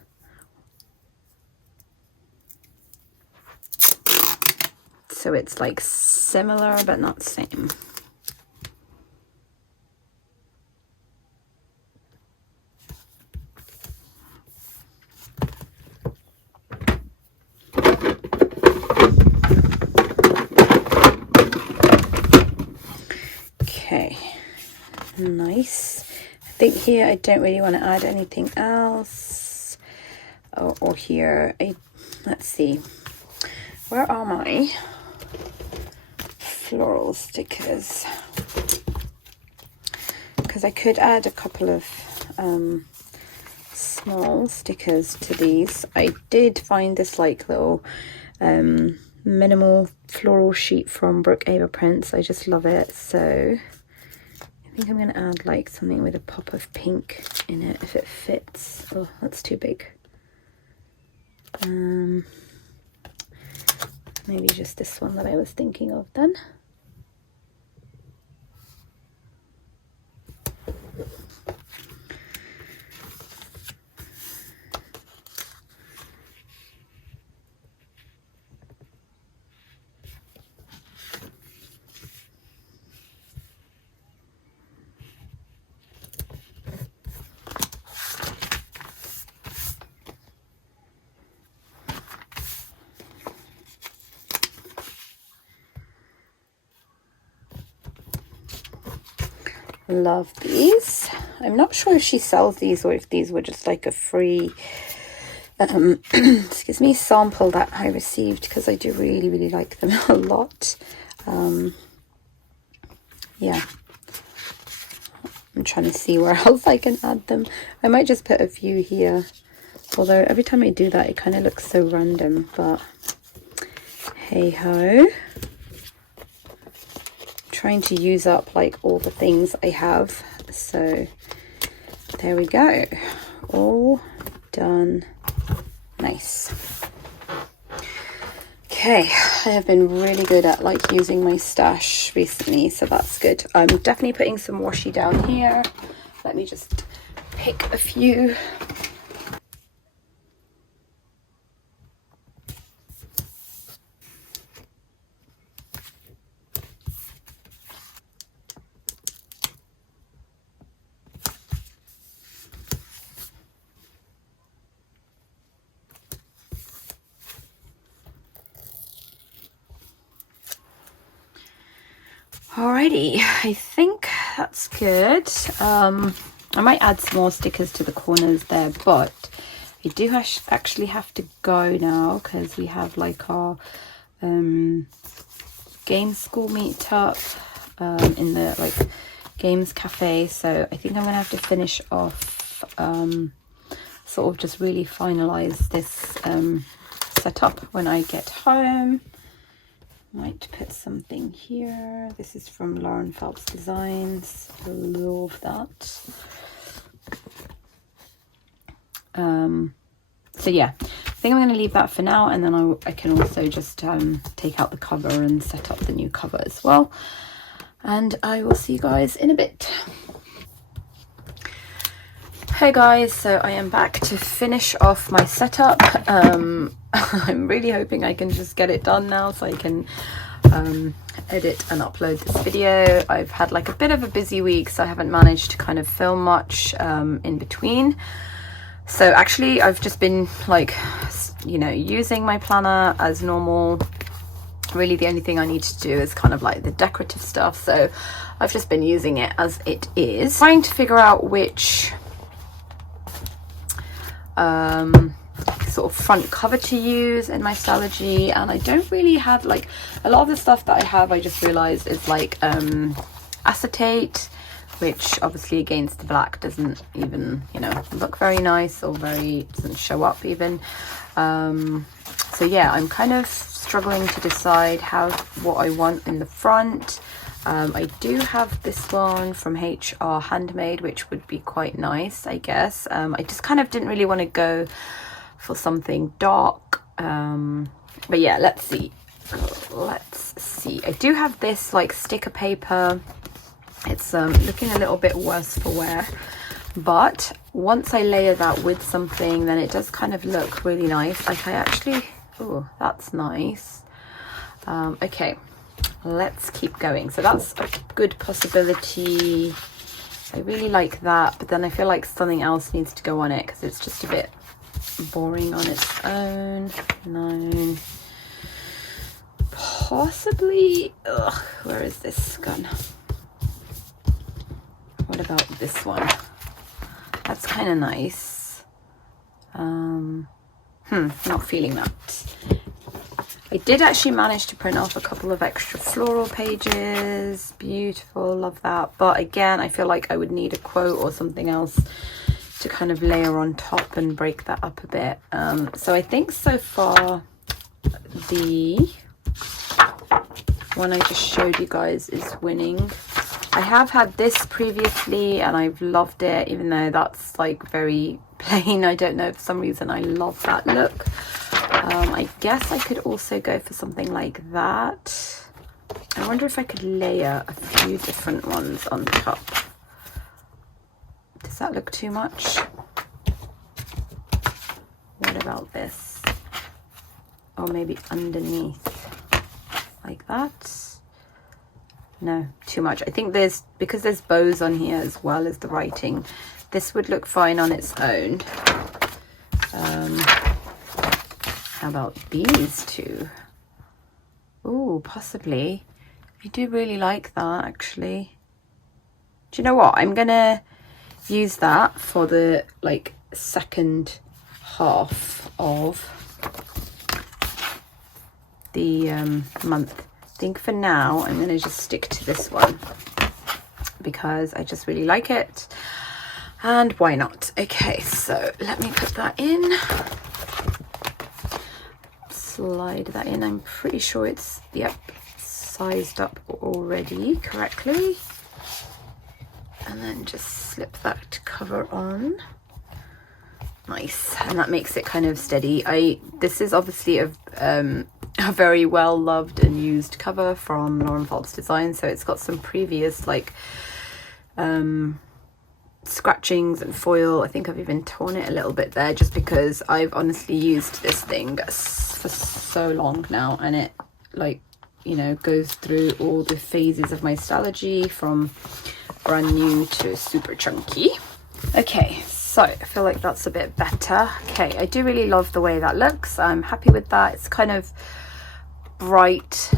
So it's like similar but not same. Okay, nice. I think here I don't really want to add anything else. Or here, let's see. Where are my floral stickers? Because I could add a couple of small stickers to these. I did find this like little minimal floral sheet from Brooke Ava Prints. I just love it, so I think I'm going to add like something with a pop of pink in it if it fits. Oh, that's too big. Maybe just this one that I was thinking of then. Love these. I'm not sure if she sells these or if these were just like a free excuse me, sample that I received, because I do really like them a lot. Yeah, I'm trying to see where else I can add them. I might just put a few here, although every time I do that it kind of looks so random, but hey ho. Trying to use up like all the things I have, so there we go, all done. Nice. Okay, I have been really good at like using my stash recently, so that's good. I'm definitely putting some washi down here. Let me just pick a few. Alrighty, I think that's good. I might add some more stickers to the corners there, but I I do actually have to go now because we have like our game school meetup in the like games cafe, so I think I'm gonna have to finish off sort of just really finalize this setup when I get home. Might put something here. This is from Lauren Phelps Designs. Love that. So yeah, I think I'm going to leave that for now, and then I can also just take out the cover and set up the new cover as well. And I will see you guys in a bit. Hey guys, so I am back to finish off my setup. I'm really hoping I can just get it done now so I can edit and upload this video. I've had like a bit of a busy week, so I haven't managed to kind of film much in between. So actually I've just been like, you know, using my planner as normal. Really the only thing I need to do is kind of like the decorative stuff, so I've just been using it as it is. Trying to figure out which sort of front cover to use in my Stalogy, and I don't really have like a lot of the stuff that I have. I just realized is like acetate, which obviously against the black doesn't even, you know, look very nice, or doesn't show up even. So yeah, I'm kind of struggling to decide what I want in the front. I do have this one from HR Handmade, which would be quite nice, I guess. I just kind of didn't really want to go for something dark. But yeah, let's see. I do have this like sticker paper. It's looking a little bit worse for wear, but once I layer that with something, then it does kind of look really nice. Like I actually, oh, that's nice. Okay, let's keep going. So that's a good possibility. I really like that, but then I feel like something else needs to go on it because it's just a bit boring on its own. No, possibly, where is this gone? What about this one? That's kind of nice. Not feeling that. I did actually manage to print off a couple of extra floral pages. Beautiful, love that. But again, I feel like I would need a quote or something else to kind of layer on top and break that up a bit. So I think so far the one I just showed you guys is winning. I have had this previously and I've loved it, even though that's like very plain. I don't know, for some reason I love that look. I guess I could also go for something like that. I wonder if I could layer a few different ones on top. Does that look too much? What about this? Or maybe underneath, like that? No, too much. I think because there's bows on here as well as the writing, this would look fine on its own. How about these two? Oh, possibly. I do really like that, actually. Do you know what? I'm gonna use that for the like second half of the month. I think for now I'm going to just stick to this one because I just really like it, and why not? Okay, so let me put that in, slide that in. I'm pretty sure it's, yep, sized up already correctly, and then just slip that cover on. Nice, and that makes it kind of steady. This is obviously a very well loved and used cover from Lauren Phelps Designs, so it's got some previous like scratchings and foil. I think I've even torn it a little bit there, just because I've honestly used this thing for so long now, and it, like, you know, goes through all the phases of my Stalogy, from brand new to super chunky. Okay, so I feel like that's a bit better. Okay, I do really love the way that looks. I'm happy with that. It's kind of bright.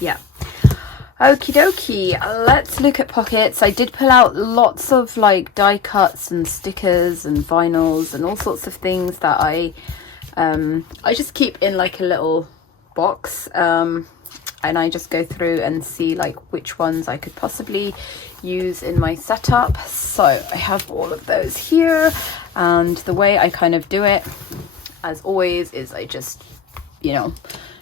Yeah. Okie dokie, let's look at pockets. I did pull out lots of like die cuts and stickers and vinyls and all sorts of things that I just keep in like a little box, and I just go through and see like which ones I could possibly use in my setup. So I have all of those here, and the way I kind of do it, as always, is I just, you know,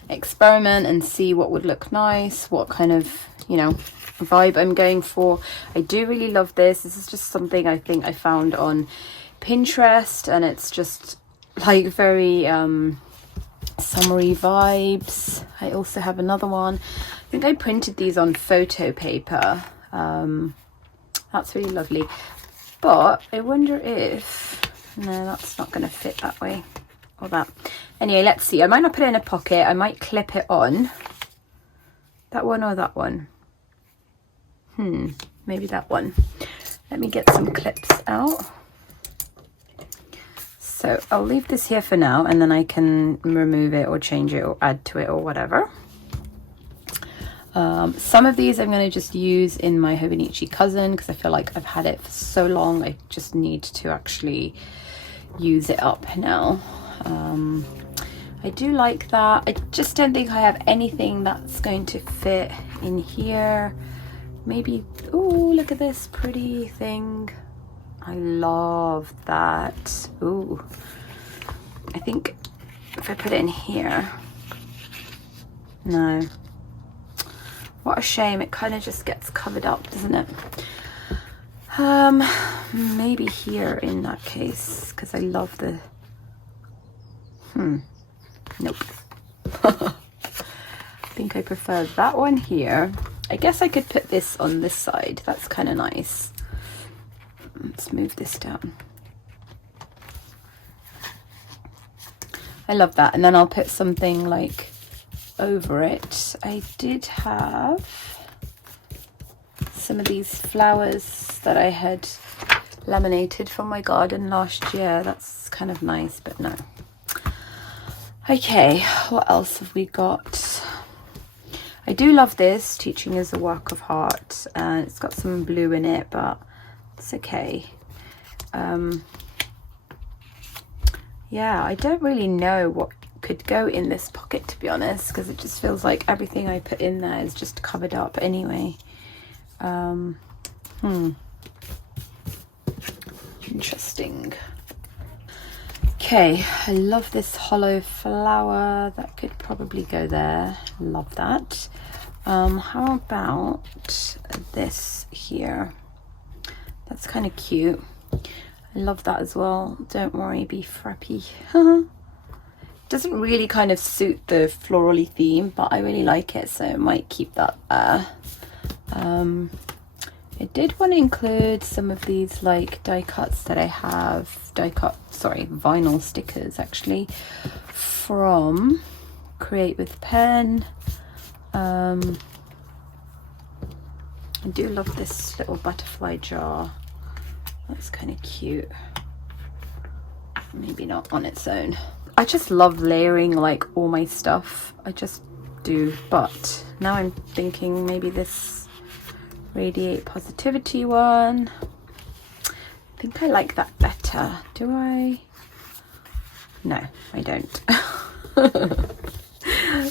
experiment and see what would look nice, what kind of, you know, vibe I'm going for. I do really love this. This is just something I think I found on Pinterest, and it's just like very summery vibes. I also have another one. I think I printed these on photo paper. That's really lovely, but I wonder if, no, that's not going to fit that way or that. Anyway, let's see. I might not put it in a pocket. I might clip it on. That one or that one? Maybe that one. Let me get some clips out. So I'll leave this here for now, and then I can remove it or change it or add to it or whatever. Some of these I'm going to just use in my Hobonichi cousin, because I feel like I've had it for so long. I just need to actually use it up now. I do like that. I just don't think I have anything that's going to fit in here. Maybe, oh, look at this pretty thing. I love that. Ooh, I think if I put it in here, no. What a shame, it kind of just gets covered up, doesn't it? Maybe here in that case, because I love the, nope. I think I prefer that one here. I guess I could put this on this side. That's kind of nice. Let's move this down. I love that. And then I'll put something like over it. I did have some of these flowers that I had laminated from my garden last year. That's kind of nice, but no. Okay, what else have we got? I do love this. Teaching is a work of art. It's got some blue in it, but it's okay. Yeah, I don't really know what could go in this pocket, to be honest, because it just feels like everything I put in there is just covered up anyway. Interesting. Okay, I love this hollow flower. That could probably go there. Love that. How about this here? That's kind of cute. I love that as well. Don't worry, be frappy. Doesn't really kind of suit the florally theme, but I really like it, so I might keep that there. I did want to include some of these like die cuts that I have, vinyl stickers actually, from Create with Pen. I do love this little butterfly jar. That's kind of cute. Maybe not on its own. I just love layering like all my stuff. I just do. But now I'm thinking maybe this Radiate Positivity one. I think I like that better. Do I? No, I don't.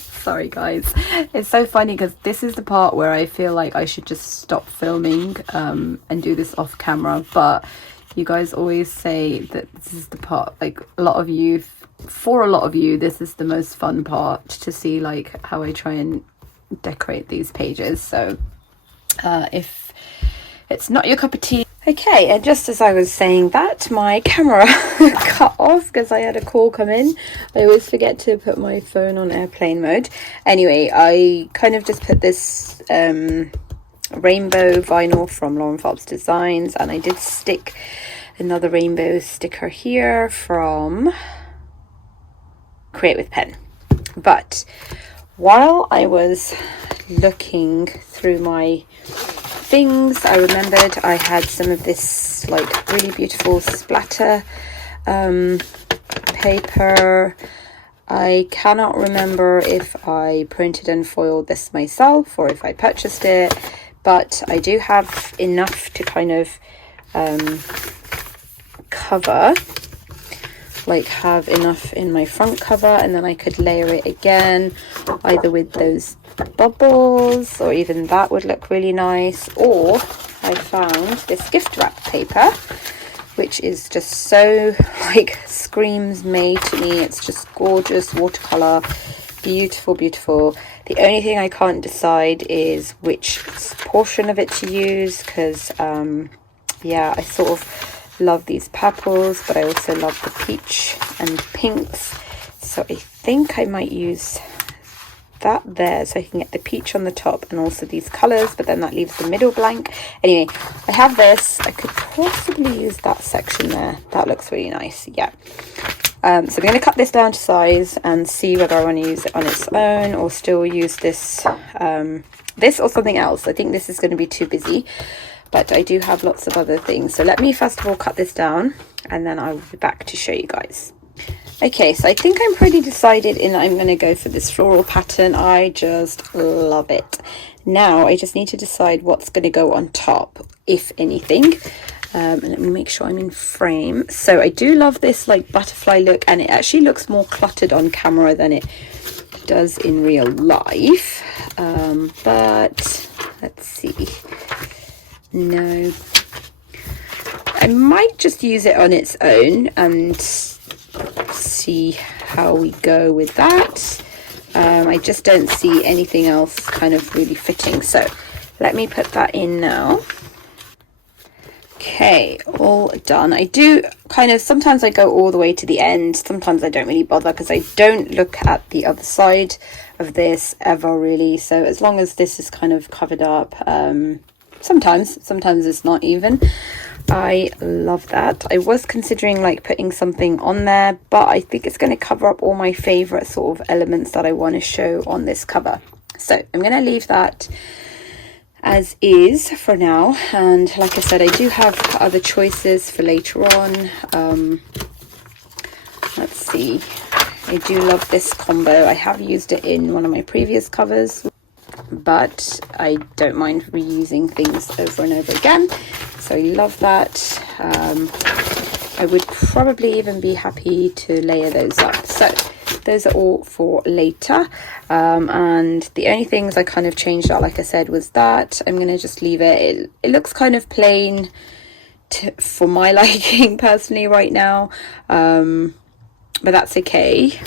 Sorry guys, it's so funny because this is the part where I feel like I should just stop filming and do this off camera, but you guys always say that this is the part, like for a lot of you this is the most fun part, to see like how I try and decorate these pages. So if it's not your cup of tea. Okay, and just as I was saying that, my camera cut off because I had a call come in. I always forget to put my phone on airplane mode. Anyway, I kind of just put this rainbow vinyl from Lauren Phelps Designs, and I did stick another rainbow sticker here from Create with Pen. But while I was looking through my things, I remembered I had some of this like really beautiful splatter paper. I cannot remember if I printed and foiled this myself or if I purchased it, but I do have enough to kind of cover, like have enough in my front cover, and then I could layer it again either with those bubbles, or even that would look really nice. Or I found this gift wrap paper, which is just so like screams May to me. It's just gorgeous watercolor, beautiful, beautiful. The only thing I can't decide is which portion of it to use, because yeah, I sort of love these purples, but I also love the peach and pinks, so I think I might use that there so I can get the peach on the top and also these colors, but then that leaves the middle blank. Anyway, I have this. I could possibly use that section there. That looks really nice. Yeah. So I'm going to cut this down to size and see whether I want to use it on its own or still use this this or something else. I think this is going to be too busy, but I do have lots of other things. So let me first of all cut this down and then I'll be back to show you guys. Okay, so I think I'm pretty decided in I'm going to go for this floral pattern. I just love it. Now I just need to decide what's going to go on top, if anything. And let me make sure I'm in frame. So I do love this like butterfly look, and it actually looks more cluttered on camera than it does in real life. But let's see. No, I might just use it on its own and see how we go with that. I just don't see anything else kind of really fitting, so let me put that in now. Okay, all done. I do kind of, sometimes I go all the way to the end, sometimes I don't really bother because I don't look at the other side of this ever really, so as long as this is kind of covered up, sometimes it's not even. I love that. I was considering like putting something on there, but I think it's going to cover up all my favorite sort of elements that I want to show on this cover. So I'm going to leave that as is for now, and like I said, I do have other choices for later on. Let's see, I do love this combo. I have used it in one of my previous covers, but I don't mind reusing things over and over again, so I love that. I would probably even be happy to layer those up. So those are all for later, and the only things I kind of changed out, like I said, was that I'm going to just leave it. It looks kind of plain for my liking personally right now, but that's okay.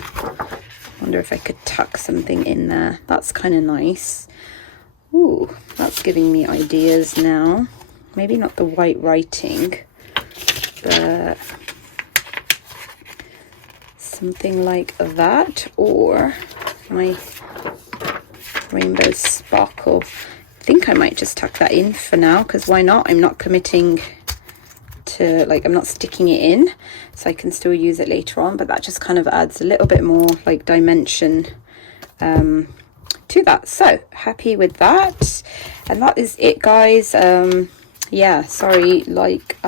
Wonder if I could tuck something in there. That's kind of nice. Ooh, that's giving me ideas now. Maybe not the white writing, but something like that, or my rainbow sparkle. I think I might just tuck that in for now, because why not? I'm not committing to, like, I'm not sticking it in, so I can still use it later on, but that just kind of adds a little bit more like dimension to that. So happy with that, and that is it, guys. Yeah, sorry, like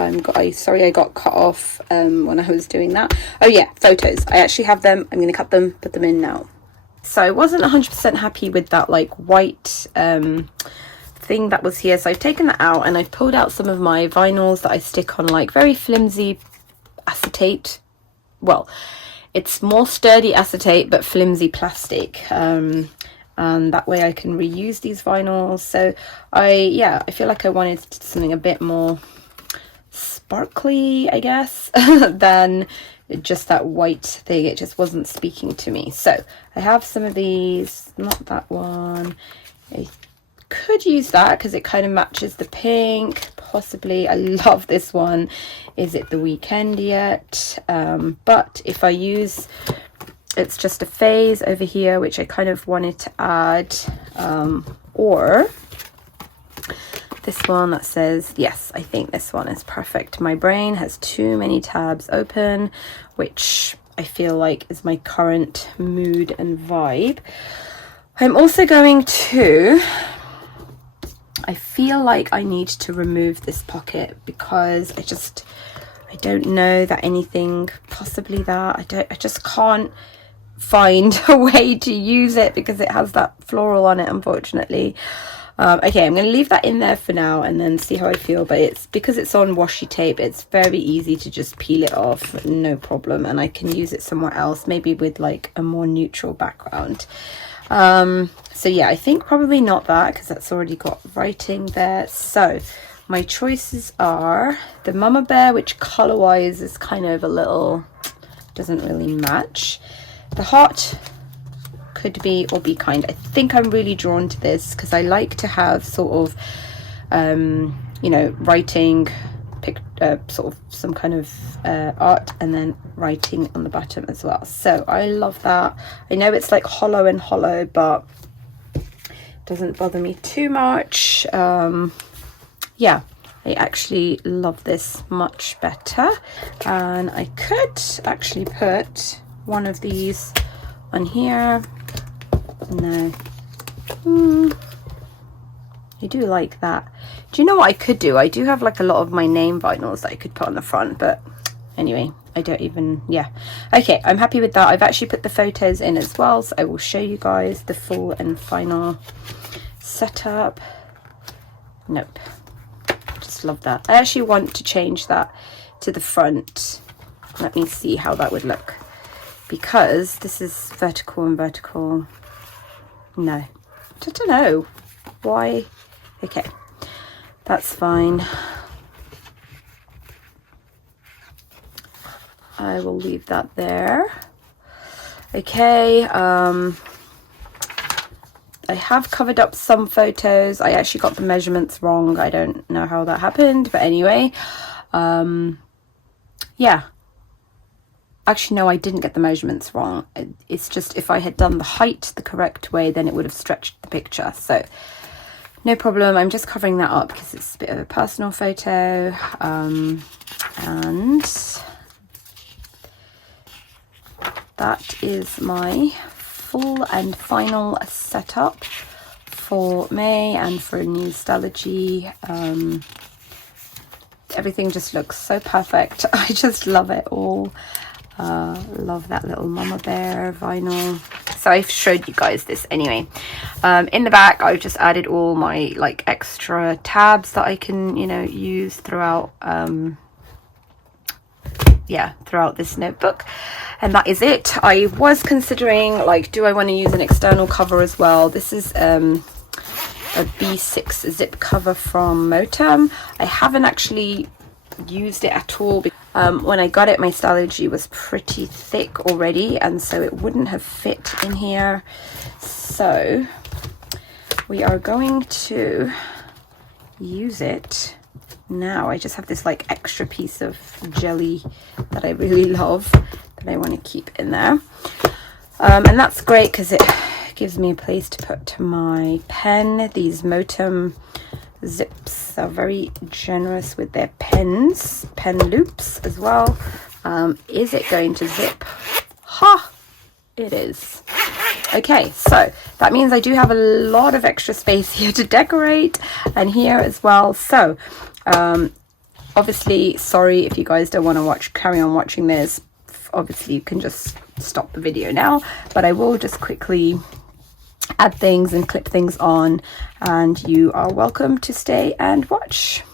sorry I got cut off when I was doing that. Oh yeah, photos, I actually have them. I'm gonna cut them, put them in now. So I wasn't 100% happy with that like white thing that was here, so I've taken that out and I've pulled out some of my vinyls that I stick on like very flimsy acetate. Well, it's more sturdy acetate but flimsy plastic, and that way I can reuse these vinyls. So I feel like I wanted something a bit more sparkly, I guess, than just that white thing. It just wasn't speaking to me. So I have some of these, not that one. I could use that because it kind of matches the pink, possibly. I love this one. Is it the weekend yet? But if I use, it's just a phase over here, which I kind of wanted to add, or this one that says, yes, I think this one is perfect. My brain has too many tabs open, which I feel like is my current mood and vibe. I'm also going to, I feel like I need to remove this pocket because I don't know that anything, possibly that, I just can't find a way to use it because it has that floral on it, unfortunately. Okay, I'm going to leave that in there for now and then see how I feel. But it's because it's on washi tape, it's very easy to just peel it off, no problem. And I can use it somewhere else, maybe with like a more neutral background. So yeah, I think probably not that because that's already got writing there. So my choices are the Mama Bear, which color wise is kind of a little, doesn't really match. The heart could be, or be kind. I think I'm really drawn to this because I like to have sort of you know, writing, sort of some kind of art, and then writing on the bottom as well. So I love that. I know it's like hollow and hollow, but it doesn't bother me too much. Yeah, I actually love this much better, and I could actually put one of these on here. No, I do like that. Do you know what I could do? I do have like a lot of my name vinyls that I could put on the front, but anyway, I don't even, yeah. Okay, I'm happy with that. I've actually put the photos in as well, so I will show you guys the full and final setup. Nope, just love that. I actually want to change that to the front. Let me see how that would look, because this is vertical and vertical. No, I don't know why. Okay, that's fine. I will leave that there. Okay, I have covered up some photos. I actually got the measurements wrong. I don't know how that happened, but anyway, yeah. Actually, no, I didn't get the measurements wrong. It's just if I had done the height the correct way, then it would have stretched the picture. So no problem. I'm just covering that up because it's a bit of a personal photo. And that is my full and final setup for May and for a new Stalogy. Everything just looks so perfect. I just love it all. Love that little Mama Bear vinyl. So I've showed you guys this anyway. In the back, I've just added all my like extra tabs that I can, you know, use throughout yeah, throughout this notebook. And that is it. I was considering, like, do I want to use an external cover as well? This is a B6 zip cover from Motem. I haven't actually used it at all. When I got it, my Stalogy was pretty thick already, and so it wouldn't have fit in here. So we are going to use it now. I just have this like extra piece of jelly that I really love that I want to keep in there, and that's great because it gives me a place to put my pen. These Motem zips are very generous with their pen loops as well. Is it going to zip? Ha! It is. Okay, so that means I do have a lot of extra space here to decorate, and here as well. So obviously, sorry if you guys don't want to carry on watching this. Obviously you can just stop the video now, but I will just quickly add things and clip things on, and you are welcome to stay and watch.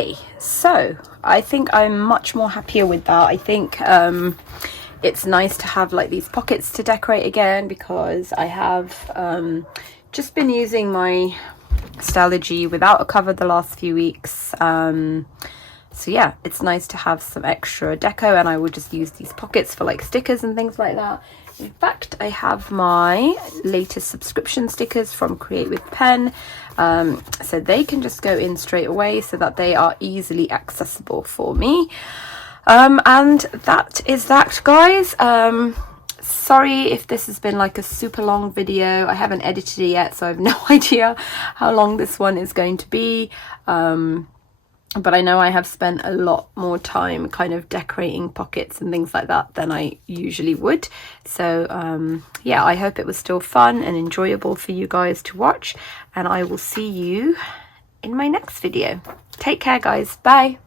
Okay, so I think I'm much more happier with that. I think it's nice to have like these pockets to decorate again, because I have just been using my Stalogy without a cover the last few weeks. So yeah, it's nice to have some extra deco, and I would just use these pockets for like stickers and things like that. In fact, I have my latest subscription stickers from Create with Pen, so they can just go in straight away, so that they are easily accessible for me. And that is that, guys. Sorry if this has been like a super long video. I haven't edited it yet, so I have no idea how long this one is going to be. But I know I have spent a lot more time kind of decorating pockets and things like that than I usually would. So yeah, I hope it was still fun and enjoyable for you guys to watch, and I will see you in my next video. Take care, guys. Bye.